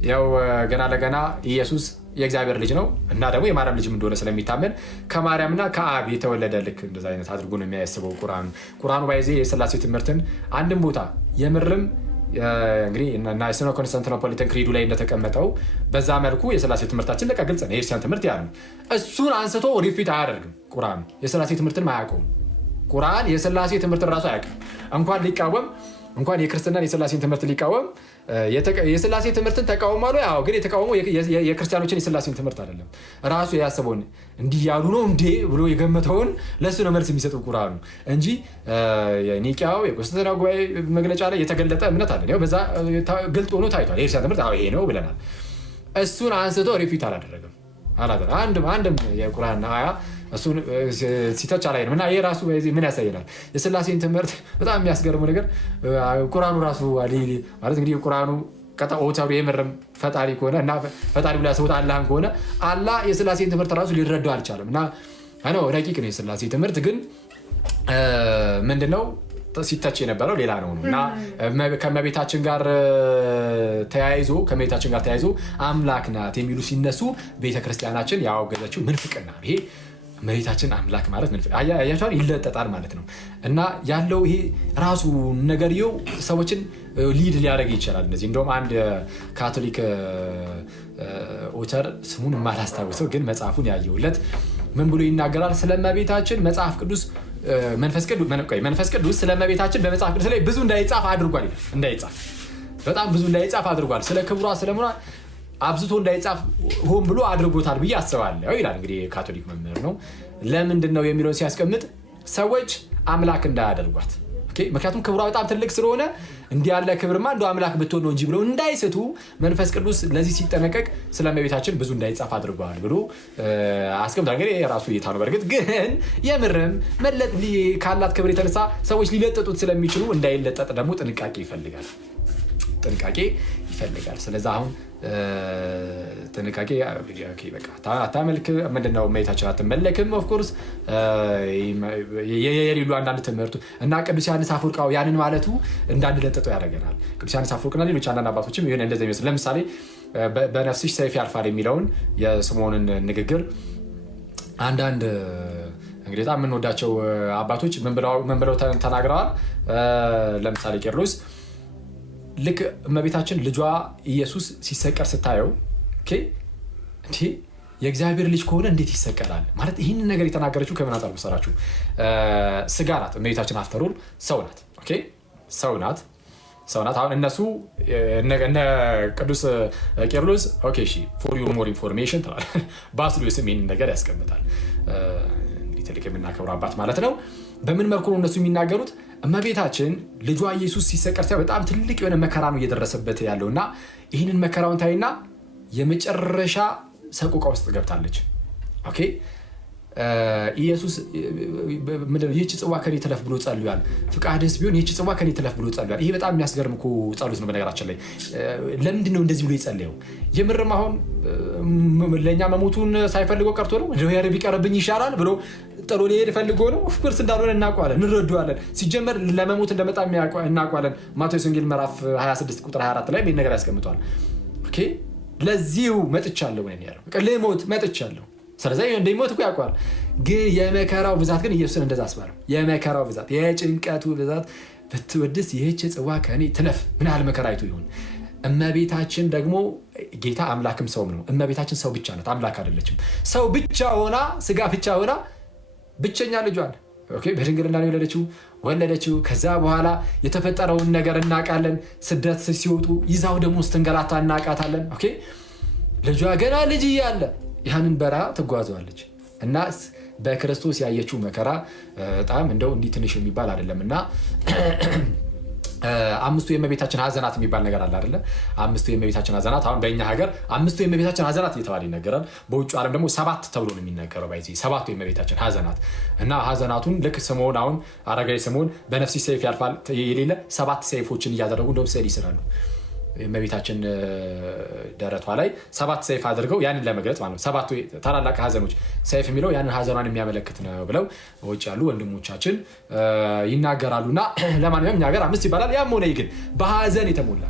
ያው ገና ለገና ኢየሱስ የእግዚአብሔር ልጅ ነው እና ደግሞ የማርያም ልጅም እንደሆነ ስለሚታመን ከማርያምና ከአብ የተወለደ ልክ እንደዛ አይነት አድርጎ ነው የሚያስበው ቁርአኑ ባይዜ የስላሴ ትምህርትን አንድም ቦታ የምርም እንግዲህ እና የስኖ ኮንስታንቲኖፖሊታን ክሪዱ ላይ እንደተቀመጠው በዛ መልኩ የስላሴ ትምህርታችን ለቃ ግልጽ ነው። የክርስቲያን ትምህርት ያ ነው። እሱን አንስቶ ሪፊት አያደርግም። ቁርአኑ የስላሴ ትምህርትን አያውቀውም። ቁርአን የስላሴ ትምህርትን ራሱ አያውቅም። እንኳን የክርስትናን የስላሴን ትምህርት ሊቃወም የስላሴ ትምህርትን ተቃውሟል። ያው ግን የተቃወመው የክርስቲያኖችን የስላሴን ትምህርት አይደለም። ራሱ ያሰበውን እንዲህ ያሉ ነው እንዴ ብሎ የገመተውን ለሱ ነው መልስ የሚሰጠው ቁርአኑ እንጂ ኒቂያው የቆስጠንጢኖስ ጉባኤ መግለጫ ላይ የተገለጠ እምነት አለ። ያው በዛ ግልጥ ሆኖ ታይቷል። የክርስቲያን ትምህርት ይሄ ነው ብለናል። እሱን አንስቶ ሪፊት አላደረገም። አንድም የቁርአን አያ እሱን ሲተች አላየንም። እና ይሄ ራሱ ምን ያሳየናል? የስላሴን ትምህርት በጣም የሚያስገርመው ነገር ቁርአኑ ራሱ ማለት እንግዲህ ቁርአኑ ቀጣኦታው የምርም ፈጣሪ ከሆነ እና ፈጣሪ ብላ ሰውት አላህን ከሆነ አላህ የስላሴን ትምህርት ራሱ ሊረዳው አልቻለም። እና አዎ ረቂቅ ነው የስላሴ ትምህርት። ግን ምንድነው ሲተች የነበረው ሌላ ነው። እና ከመቤታችን ጋር ተያይዞ አምላክ ናት የሚሉ ሲነሱ ቤተክርስቲያናችን ያወገዘችው ምንፍቅና ነው። ይሄ መሬታችን አምላክ ማለት አያቸዋል ይለጠጣል ማለት ነው። እና ያለው ይሄ ራሱ ነገርየው ሰዎችን ሊድ ሊያደርግ ይችላል። እነዚህ እንደውም አንድ ካቶሊክ ኦተር ስሙን የማላስታውሰው ግን መጽሐፉን ያየሁለት ምን ብሎ ይናገራል? ስለ እመቤታችን መጽሐፍ ቅዱስ መንፈስ ቅዱስ ስለ እመቤታችን በመጽሐፍ ቅዱስ ላይ ብዙ እንዳይጻፍ አድርጓል። በጣም ብዙ እንዳይጻፍ አድርጓል። ስለ ክብሯ ስለምኗ አብዝቶ እንዳይጻፍ ሆን ብሎ አድርጎታል ብዬ አስባለሁ ይላል። እንግዲህ ካቶሊክ መምህር ነው። ለምንድን ነው የሚለውን ሲያስቀምጥ ሰዎች አምላክ እንዳያደርጓት፣ ምክንያቱም ክብሯ በጣም ትልቅ ስለሆነ እንዲህ ያለ ክብርማ እንደው አምላክ ብትሆን ነው እንጂ ብለው እንዳይስቱ መንፈስ ቅዱስ ለዚህ ሲጠነቀቅ ስለ እመቤታችን ብዙ እንዳይጻፍ አድርገዋል ብሎ አስቀምጧል። እንግዲህ የራሱ እይታ ነው። በእርግጥ ግን የምርም ካላት ክብር የተነሳ ሰዎች ሊለጠጡት ስለሚችሉ እንዳይለጠጥ ደግሞ ጥንቃቄ ይፈልጋል። ስለዚህ አሁን ጥንቃቄ በቃ አታመልክ ምንድነው እመቤታችን አትመለክም። ኦፍኮርስ የሌሉ አንዳንድ ትምህርቱ እና ቅዱስ ዮሐንስ አፈወርቅ ያንን ማለቱ እንዳንለጠጠው ያደርገናል። ቅዱስ ዮሐንስ አፈወርቅና ሌሎች አንዳንድ አባቶችም ይሆን እንደዚህ ይመስል ለምሳሌ በነፍስሽ ሰይፍ ያልፋል የሚለውን የስምዖንን ንግግር አንዳንድ እንግዲህ በጣም የምንወዳቸው አባቶች ምን ብለው ተናግረዋል። ለምሳሌ ቄርሎስ ልክ እመቤታችን ልጇ ኢየሱስ ሲሰቀል ስታየው የእግዚአብሔር ልጅ ከሆነ እንዴት ይሰቀላል ማለት ይህንን ነገር የተናገረችው ከምን አንጻር መሰላችሁ? ስጋ ናት እመቤታችን፣ አፍተሮል ሰው ናት። አሁን እነሱ እነ ቅዱስ ቄርሎስ ፎር ዩር ሞር ኢንፎርሜሽን ትላል። ባስልዮስም ይህንን ነገር ያስቀምጣል። ትልቅ የምናከብረው አባት ማለት ነው። በምን መልኩ ነው እነሱ የሚናገሩት? እመቤታችን ልጇ ኢየሱስ ሲሰቀል ሲያ በጣም ትልቅ የሆነ መከራ ነው እየደረሰበት ያለው እና ይህንን መከራውን ታይና የመጨረሻ ሰቆቃ ውስጥ ገብታለች። ኢየሱስ ይህች ጽዋ ከኔ ትለፍ ብሎ ጸልሏል። ፍቃድስ ቢሆን ይህች ጽዋ ከኔ ትለፍ ብሎ ጸልሏል። ይሄ በጣም የሚያስገርም እኮ ጸሎት ነው። በነገራችን ላይ ለምንድን ነው እንደዚህ ብሎ የጸለየው? የምርም አሁን ለእኛ መሞቱን ሳይፈልገው ቀርቶ ነው ቢቀርብኝ ይሻላል ብሎ ጥሎ ሊሄድ ፈልጎ ነው? ኦፍኮርስ እንዳልሆነ እናውቀዋለን፣ እንረዳዋለን። ሲጀመር ለመሞት እንደመጣ እናውቀዋለን። ማቴዎስ ወንጌል ምዕራፍ 26 ቁጥር 24 ላይ ይህን ነገር ያስቀምጠዋል። ለዚሁ መጥቻለሁ ነው ያለው። ልሞት መጥቻለሁ። ስለዚህ እንደሚሞት እኮ ያውቀዋል። ግን የመከራው ብዛት ግን ኢየሱስን እንደዛ አስባለው። የመከራው ብዛት፣ የጭንቀቱ ብዛት ብትወድስ ይህች ጽዋ ከእኔ ትለፍ። ምን ያህል መከራ አይቶ ይሆን? እመቤታችን ደግሞ ጌታ አምላክም ሰውም ነው። እመቤታችን ሰው ብቻ ናት፣ አምላክ አይደለችም። ሰው ብቻ ሆና ስጋ ብቻ ሆና ብቸኛ ልጇን በድንግልና ነው ወለደችው። ከዛ በኋላ የተፈጠረውን ነገር እናውቃለን። ስደት ሲወጡ ይዛው ደግሞ ስትንገላታ እናውቃታለን። ልጇ ገና ልጅ እያለ ያንን በረሃ ትጓዘዋለች እና በክርስቶስ ያየችው መከራ በጣም እንደው እንዲህ ትንሽ የሚባል አይደለም እና አምስቱ የእመቤታችን ሀዘናት የሚባል ነገር አለ አይደለ? አምስቱ የእመቤታችን ሀዘናት አሁን በእኛ ሀገር አምስቱ የእመቤታችን ሀዘናት እየተባለ ይነገራል። በውጭ ዓለም ደግሞ 7 ተብሎ ነው የሚነገረው። ሰባቱ የእመቤታችን ሀዘናት እና ሀዘናቱን ልክ ስምዖን አሁን አረጋዊ ስምዖን በነፍስሽ ሰይፍ ያልፋል የሌለ 7 ሰይፎችን እያደረጉ እንደውም ስዕል ይስላሉ። የእመቤታችን ደረቷ ላይ 7 ሰይፍ አድርገው ያንን ለመግለጽ ማለት ነው። 7 ታላላቅ ሀዘኖች ሰይፍ የሚለው ያንን ሀዘኗን የሚያመለክት ነው ብለው ውጭ ያሉ ወንድሞቻችን ይናገራሉ። እና ለማንኛውም እኛ ሀገር 5 ይባላል። ያም ሆነ ግን በሀዘን የተሞላ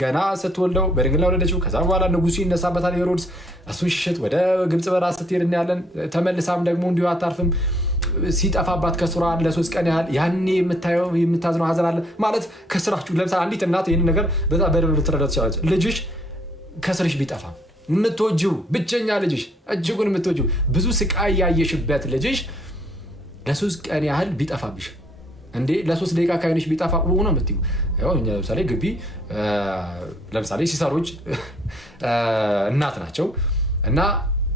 ገና ስትወልደው በድንግልና ወለደችው። ከዛ በኋላ ንጉሱ ይነሳበታል ሄሮድስ። እሱን ሽሽት ወደ ግብፅ በረሃ ስትሄድ እናያለን። ተመልሳም ደግሞ እንዲሁ አታርፍም። ሲጠፋባት ከስራ ለ3 ቀን ያህል ያኔ የምታዝነው ሀዘን አለ ማለት ከስራችሁ። ለምሳሌ አንዲት እናት ይህን ነገር በጣም በደንብ ልትረዳ ትችላለች። ልጅሽ ከስርሽ ቢጠፋ የምትወጂው ብቸኛ ልጅሽ እጅጉን የምትወጂው ብዙ ስቃይ ያየሽበት ልጅሽ ለ3 ቀን ያህል ቢጠፋብሽ እንዴ ለ3 ደቂቃ ካይነሽ ቢጠፋ ነው የምትይው። ለምሳሌ ግቢ ለምሳሌ ሲሰሮች እናት ናቸው እና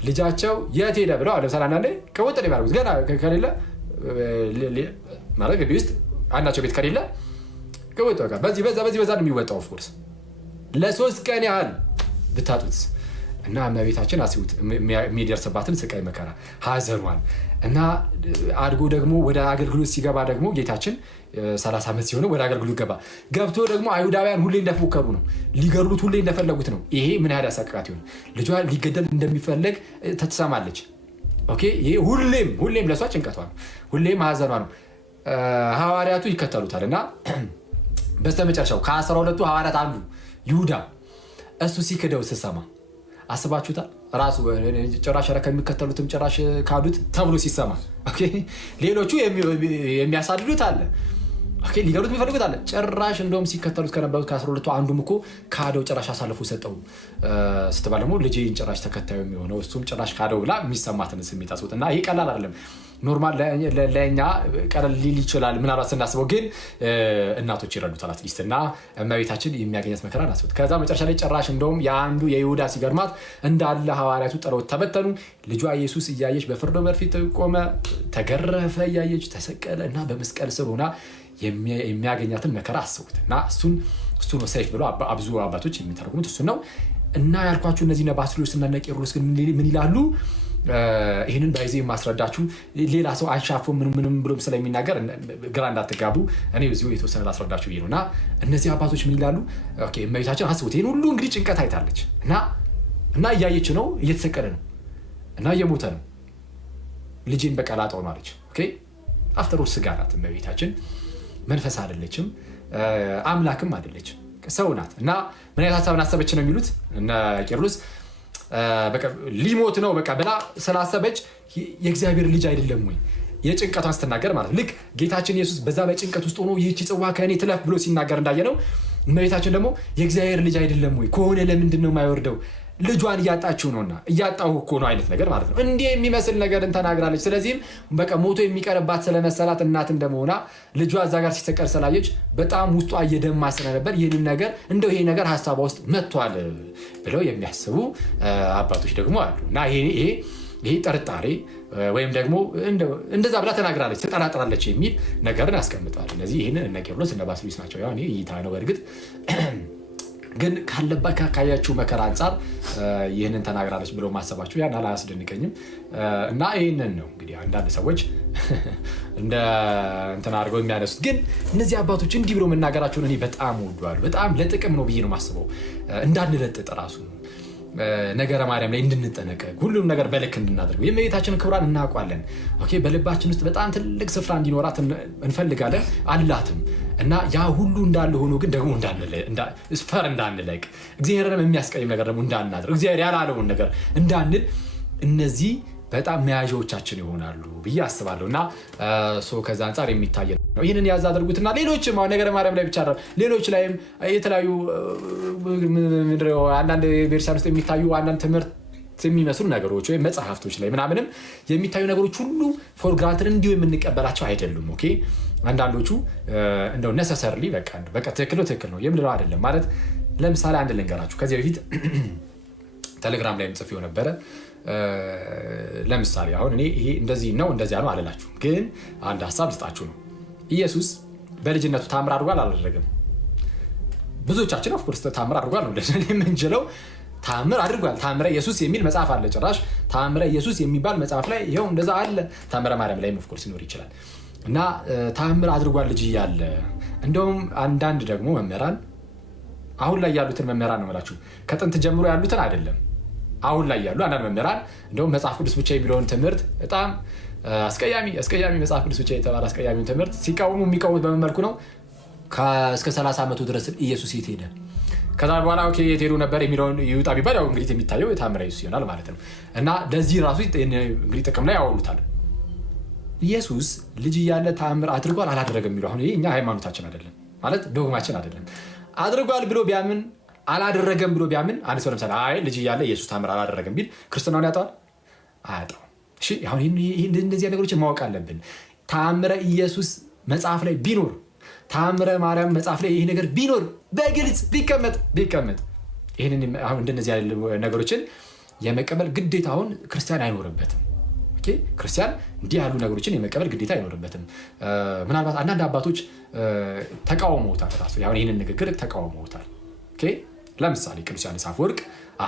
ልጃቸው የት ሄደ ብለው ለምሳሌ አንዳንዴ ከወጥ ነው የሚያደርጉት። ገና ከሌለ ማለት ግቢ ውስጥ አንዳቸው ቤት ከሌለ ከወጥ በቃ በዚህ በዛ ነው የሚወጣው። ኦፍኮርስ ለ3 ቀን ያህል ብታጡት እና እመቤታችን አስቡት የሚደርስባትን ስቃይ መከራ ሀዘኗን እና አድጎ ደግሞ ወደ አገልግሎት ሲገባ ደግሞ ጌታችን 30 ዓመት ሲሆነው ወደ አገልግሎት ገብቶ ደግሞ አይሁዳውያን ሁሌ እንደፎከሩ ነው፣ ሊገድሉት ሁሌ እንደፈለጉት ነው። ይሄ ምን ያህል ያሳቅቃት ይሆን? ልጇ ሊገደል እንደሚፈለግ ትሰማለች። ይሄ ሁሌም ለሷ ጭንቀቷ ነው፣ ሁሌም ሀዘኗ ነው። ሐዋርያቱ ይከተሉታል እና በስተመጨረሻው ከ12ቱ ሐዋርያት አንዱ ይሁዳ እሱ ሲክደው ስትሰማ አስባችሁታል? ራሱ ጭራሽ ከሚከተሉትም ጭራሽ ካዱት ተብሎ ሲሰማ ሌሎቹ የሚያሳድዱት አለ። ሊገሉት የሚፈልጉት አለ። ጭራሽ እንደውም ሲከተሉት ከነበሩት ከ12 አንዱም እኮ ካደው፣ ጭራሽ አሳልፎ ሰጠው ስትባል ደግሞ ልጄን ጭራሽ ተከታዩ የሚሆነው እሱም ጭራሽ ካደው ብላ የሚሰማትን ስሜት አስቡት። እና ይህ ቀላል አይደለም። ኖርማል ለእኛ ቀለል ሊል ይችላል ምናልባት ስናስበው፣ ግን እናቶች ይረዱታል አትሊስት። እና እመቤታችን የሚያገኘት መከራ አስቡት። ከዛ መጨረሻ ላይ ጭራሽ እንደውም የአንዱ የይሁዳ ሲገርማት እንዳለ ሐዋርያቱ ጥለውት ተበተኑ። ልጇ ኢየሱስ እያየች በፍርድ ወንበር ፊት ቆመ፣ ተገረፈ እያየች ተሰቀለ እና በመስቀል ስር ሆና የሚያገኛትን መከራ አስቡት። እና እሱን ነው ሰይፍ ብሎ ብዙ አባቶች የሚተረጉሙት እሱን ነው። እና ያልኳችሁ እነዚህ ባስልዮስ እና ቄርሎስ ግን ምን ይላሉ? ይህንን ባይዜ ማስረዳችሁ ሌላ ሰው አንሻፎ ምንም ብሎም ስለሚናገር ግራ እንዳትጋቡ እኔ በዚሁ የተወሰነ ላስረዳችሁ ብዬ ነው። እና እነዚህ አባቶች ምን ይላሉ? እመቤታችን አስቡት፣ ይህን ሁሉ እንግዲህ ጭንቀት አይታለች እና እያየች ነው፣ እየተሰቀለ ነው እና እየሞተ ነው። ልጄን በቀላጣው ነው አለች። አፍተሮ ስጋ ናት እመቤታችን፣ መንፈስ አይደለችም፣ አምላክም አይደለችም፣ ሰው ናት። እና ምን አይነት ሀሳብን አሰበች ነው የሚሉት እነ ቄርሎስ። ሊሞት ነው በቃ ብላ ስላሰበች የእግዚአብሔር ልጅ አይደለም ወይ? የጭንቀቷን ስትናገር ማለት ልክ ጌታችን ኢየሱስ በዛ በጭንቀት ውስጥ ሆኖ ይህቺ ጽዋ ከእኔ ትለፍ ብሎ ሲናገር እንዳየነው እመቤታችን ደግሞ የእግዚአብሔር ልጅ አይደለም ወይ? ከሆነ ለምንድን ነው የማይወርደው? ልጇን እያጣችው ነውና እያጣሁ እኮ ነው አይነት ነገር ማለት ነው። እንዲህ የሚመስል ነገርን ተናግራለች። ስለዚህም በቃ ሞቶ የሚቀርባት ስለመሰላት እናት እንደመሆኗ ልጇ እዛ ጋር ሲሰቀል ስላየች በጣም ውስጧ እየደማ ስለነበር ይህንን ነገር እንደው ይሄ ነገር ሀሳቧ ውስጥ መጥቷል ብለው የሚያስቡ አባቶች ደግሞ አሉ። እና ይሄ ጥርጣሬ ወይም ደግሞ እንደዛ ብላ ተናግራለች ትጠራጥራለች የሚል ነገርን ያስቀምጣል። እነዚህ ይህንን እነ ቄርሎስ እነ ባስልዮስ ናቸው። ያው እይታ ነው በእርግጥ ግን ካለባት ካያችው መከራ አንጻር ይህንን ተናግራለች ብሎ ማሰባቸው ያን አላያስደንቀኝም። እና ይህንን ነው እንግዲህ አንዳንድ ሰዎች እንደ እንትን አድርገው የሚያነሱት። ግን እነዚህ አባቶች እንዲህ ብሎ መናገራቸውን እኔ በጣም ወዷል። በጣም ለጥቅም ነው ብዬ ነው ማስበው። እንዳንለጥጥ ራሱ ነገረ ማርያም ላይ እንድንጠነቀቅ፣ ሁሉም ነገር በልክ እንድናደርገው። የእመቤታችንን ክብሯን እናውቋለን። በልባችን ውስጥ በጣም ትልቅ ስፍራ እንዲኖራት እንፈልጋለን አላትም። እና ያ ሁሉ እንዳለ ሆኖ ግን ደግሞ ስፈር እንዳንለቅ፣ እግዚአብሔርንም የሚያስቀይም ነገር ደግሞ እንዳናደርግ፣ እግዚአብሔር ያላለውን ነገር እንዳንል፣ እነዚህ በጣም መያዣዎቻችን ይሆናሉ ብዬ አስባለሁ። እና ከዛ አንጻር የሚታይ ነው። ይህንን ያዝ አድርጉትና ሌሎችም ነገረ ማርያም ላይ ብቻ ሌሎች ላይም የተለያዩ አንዳንድ ቤተክርስቲያን ውስጥ የሚታዩ አንዳንድ ትምህርት የሚመስሉ ነገሮች ወይም መጽሐፍቶች ላይ ምናምንም የሚታዩ ነገሮች ሁሉ ፎር ግራንትድ እንዲሁ የምንቀበላቸው አይደሉም። አንዳንዶቹ እንደው ነሰሰርሊ በቃ ትክክል ነው የምንለው አይደለም ማለት። ለምሳሌ አንድ ልንገራችሁ። ከዚህ በፊት ቴሌግራም ላይ ጽፌው ነበረ። ለምሳሌ አሁን እኔ ይሄ እንደዚህ ነው እንደዚያ ነው አልላችሁም፣ ግን አንድ ሀሳብ ልስጣችሁ ነው። ኢየሱስ በልጅነቱ ታምር አድርጓል አላደረገም? ብዙዎቻችን ኦፍኮርስ ታምር አድርጓል ነው የምንችለው። ታምር አድርጓል። ታምረ ኢየሱስ የሚል መጽሐፍ አለ። ጭራሽ ታምረ ኢየሱስ የሚባል መጽሐፍ ላይ ይኸው እንደዛ አለ። ታምረ ማርያም ላይ ኦፍኮርስ ሊኖር ይችላል። እና ታምር አድርጓል ልጅ እያለ። እንደውም አንዳንድ ደግሞ መምህራን፣ አሁን ላይ ያሉትን መምህራን ነው የምላችሁ፣ ከጥንት ጀምሮ ያሉትን አይደለም፣ አሁን ላይ ያሉ አንዳንድ መምህራን እንደውም መጽሐፍ ቅዱስ ብቻ የሚለውን ትምህርት በጣም አስቀያሚ መጽሐፍ ቅዱስ ብቻ የተባለ አስቀያሚውን ትምህርት ሲቃወሙ የሚቃወሙት በምን መልኩ ነው? እስከ 30 ዓመቱ ድረስ ኢየሱስ የት ሄደ? ከዛ በኋላ የት ሄዱ ነበር የሚለውን ይውጣ ቢባል ያው እንግዲህ የሚታየው ታምረ ኢየሱስ ይሆናል ማለት ነው። እና ለዚህ ራሱ እንግዲህ ጥቅም ላይ ያወሉታል። ኢየሱስ ልጅ እያለ ታምር አድርጓል አላደረገም የሚለው አሁን ይሄ እኛ ሃይማኖታችን አይደለም ማለት ዶግማችን አይደለም። አድርጓል ብሎ ቢያምን አላደረገም ብሎ ቢያምን አንድ ሰው ለምሳሌ አይ ልጅ እያለ ኢየሱስ ታምር አላደረገም ቢል ክርስትናውን ያጣዋል? አያጣው። እሺ አሁን እንደዚህ ነገሮችን ማወቅ አለብን። ታምረ ኢየሱስ መጽሐፍ ላይ ቢኖር፣ ታምረ ማርያም መጽሐፍ ላይ ይሄ ነገር ቢኖር በግልጽ ቢቀመጥ ይሄንን አሁን እንደነዚህ ያለ ነገሮችን የመቀበል ግዴታ አሁን ክርስቲያን አይኖርበትም። ክርስቲያን እንዲህ ያሉ ነገሮችን የመቀበል ግዴታ አይኖርበትም። ምናልባት አንዳንድ አባቶች ተቃውመውታል። ራሱ አሁን ይህንን ንግግር ተቃውመውታል። ለምሳሌ ቅዱስ ዮሐንስ አፈወርቅ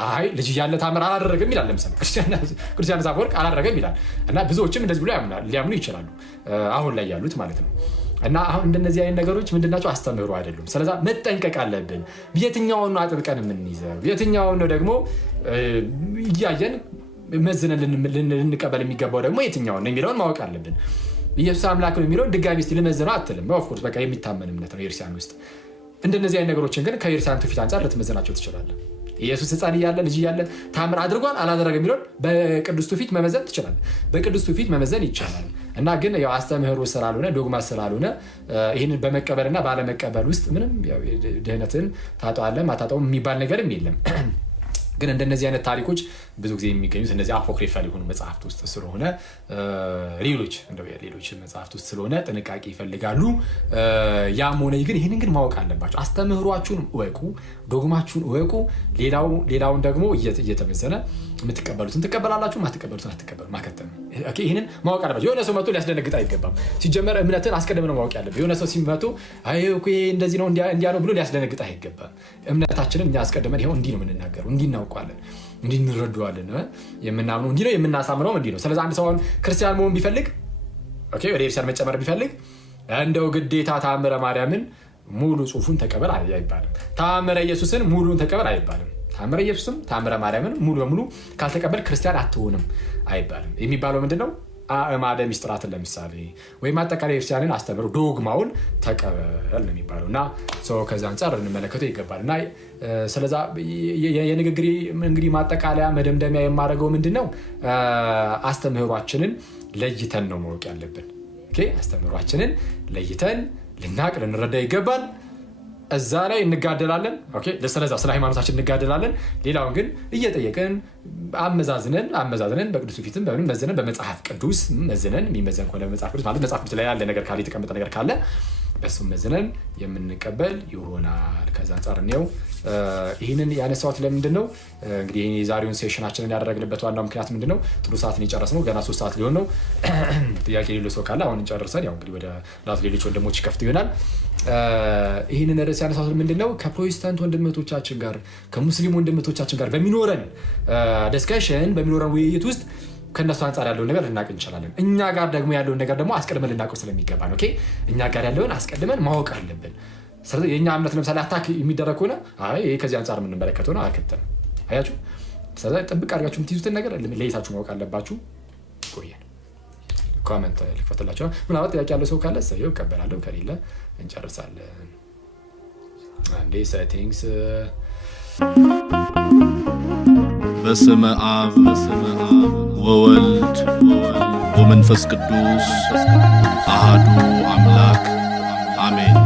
አይ ልጅ እያለ ታምር አላደረገም ይላል። ለምሳሌ ቅዱስ ዮሐንስ አፈወርቅ አላደረገም ይላል እና ብዙዎችም እንደዚህ ብሎ ሊያምኑ ይችላሉ፣ አሁን ላይ ያሉት ማለት ነው። እና አሁን እንደነዚህ አይነት ነገሮች ምንድናቸው? አስተምህሮ አይደሉም። ስለዛ መጠንቀቅ አለብን። የትኛውን ነው አጥብቀን የምንይዘው፣ የትኛውን ነው ደግሞ እያየን መዝነን ልንቀበል የሚገባው ደግሞ የትኛውን ነው የሚለውን ማወቅ አለብን። ኢየሱስ አምላክ ነው የሚለውን ድጋሚ እስቲ ልመዝነው አትልም። ኦፍኮርስ በቃ የሚታመን እምነት ነው የእርሲያን ውስጥ። እንደነዚህ አይነት ነገሮችን ግን ከኢርሳን ትውፊት አንጻር ልትመዘናቸው ትችላለህ። ኢየሱስ ሕፃን እያለ ልጅ እያለ ታምር አድርጓል አላደረገም የሚለውን በቅዱስ ትውፊት መመዘን ትችላለህ። በቅዱስ ትውፊት መመዘን ይቻላል። እና ግን ያው አስተምህሮ ስላልሆነ ዶግማ ስላልሆነ ይሄንን በመቀበልና ባለመቀበል ውስጥ ምንም ያው ድህነትን ታጣዋለህ ማታጣው የሚባል ነገርም የለም። ግን እንደነዚህ አይነት ታሪኮች ብዙ ጊዜ የሚገኙት እነዚህ አፖክሪፋል የሆኑ መጽሐፍት ውስጥ ስለሆነ ሌሎች መጽሐፍት ውስጥ ስለሆነ ጥንቃቄ ይፈልጋሉ። ያም ሆነ ግን ይህንን ግን ማወቅ አለባቸው። አስተምህሯችሁን እወቁ፣ ዶግማችሁን እወቁ። ሌላውን ደግሞ እየተመዘነ የምትቀበሉትን ትቀበላላችሁ፣ ማትቀበሉትን አትቀበሉ። ማከተም ይህንን ማወቅ አለባቸው። የሆነ ሰው መጥቶ ሊያስደነግጥ አይገባም። ሲጀመር እምነትን አስቀድመን ማወቅ ያለብን። የሆነ ሰው ሲመጡ እንደዚህ ነው እንዲያ ነው ብሎ ሊያስደነግጥ አይገባም። እምነታችንን እኛ አስቀድመን ይኸው እንዲህ ነው የምንናገረው፣ እንዲህ እናውቀዋለን፣ እንዲህ እንረዳዋለን፣ የምናምነው እንዲህ ነው፣ የምናሳምነው እንዲህ ነው። ስለዚህ አንድ ሰው ክርስቲያን መሆን ቢፈልግ ወደ ቤተክርስቲያን መጨመር ቢፈልግ እንደው ግዴታ ተአምረ ማርያምን ሙሉ ጽሑፉን ተቀበል አይባልም። ተአምረ ኢየሱስን ሙሉን ተቀበል አይባልም። ተአምረ ኢየሱስም ተአምረ ማርያምን ሙሉ በሙሉ ካልተቀበል ክርስቲያን አትሆንም አይባልም። የሚባለው ምንድነው? አእማደ ሚስጥራትን ለምሳሌ ወይም አጠቃላይ ክርስቲያንን አስተምሮ ዶግማውን ተቀበል ነው የሚባለው እና ከዛ አንጻር እንመለከተው ይገባል። እና ስለዛ የንግግሬ እንግዲህ ማጠቃለያ መደምደሚያ የማደርገው ምንድነው? አስተምህሯችንን ለይተን ነው ማወቅ ያለብን። አስተምህሯችንን ለይተን ልናቅ ልንረዳ ይገባል። እዛ ላይ እንጋደላለን። ስለዛ ስለ ሃይማኖታችን እንጋደላለን። ሌላውን ግን እየጠየቅን አመዛዝነን በቅዱስ ፊትም በምንም መዝነን በመጽሐፍ ቅዱስ መዝነን የሚመዘን ከሆነ በመጽሐፍ ቅዱስ ማለት መጽሐፍ ቅዱስ ላይ ያለ ነገር ካለ የተቀመጠ ነገር ካለ በሱም መዝነን የምንቀበል ይሆናል። ከዛ አንጻር ነው ይህንን ያነሳሁት። ለምንድን ነው እንግዲህ የዛሬውን ሴሽናችንን ያደረግንበት ዋናው ምክንያት ምንድን ነው? ጥሩ ሰዓትን የጨረስነው ገና 3 ሰዓት ሊሆን ነው። ጥያቄ ሌሎ ሰው ካለ አሁን እንጨርሰን ያው እንግዲህ ወደ ሌሎች ወንድሞች ይከፍት ይሆናል። ይህንን ርዕስ ያነሳሁት ምንድን ነው? ከፕሮቴስታንት ወንድሞቻችን ጋር ከሙስሊም ወንድሞቻችን ጋር በሚኖረን ዲስከሽን በሚኖረን ውይይት ውስጥ ከነሱ አንጻር ያለውን ነገር ልናውቅ እንችላለን። እኛ ጋር ደግሞ ያለውን ነገር ደግሞ አስቀድመን ልናውቀው ስለሚገባ ነው። እኛ ጋር ያለውን አስቀድመን ማወቅ አለብን። ስለዚህ የእኛ እምነት ለምሳሌ አታክ የሚደረግ ከሆነ ይሄ ከዚህ አንጻር የምንመለከተው ነው አልከተም። አያችሁ፣ ስለዚህ ጥብቅ አድርጋችሁ የምትይዙትን ነገር ለይታችሁ ማወቅ አለባችሁ። ቆየን ኮሜንት ልክፈትላችሁ። ምናልባት ጥያቄ ያለው ሰው ካለ ሰው እቀበላለሁ፣ ከሌለ እንጨርሳለን። አንዴ ሴቲንግስ በስመ አብ ወወልድ ወመንፈስ ቅዱስ አሐዱ አምላክ አሜን።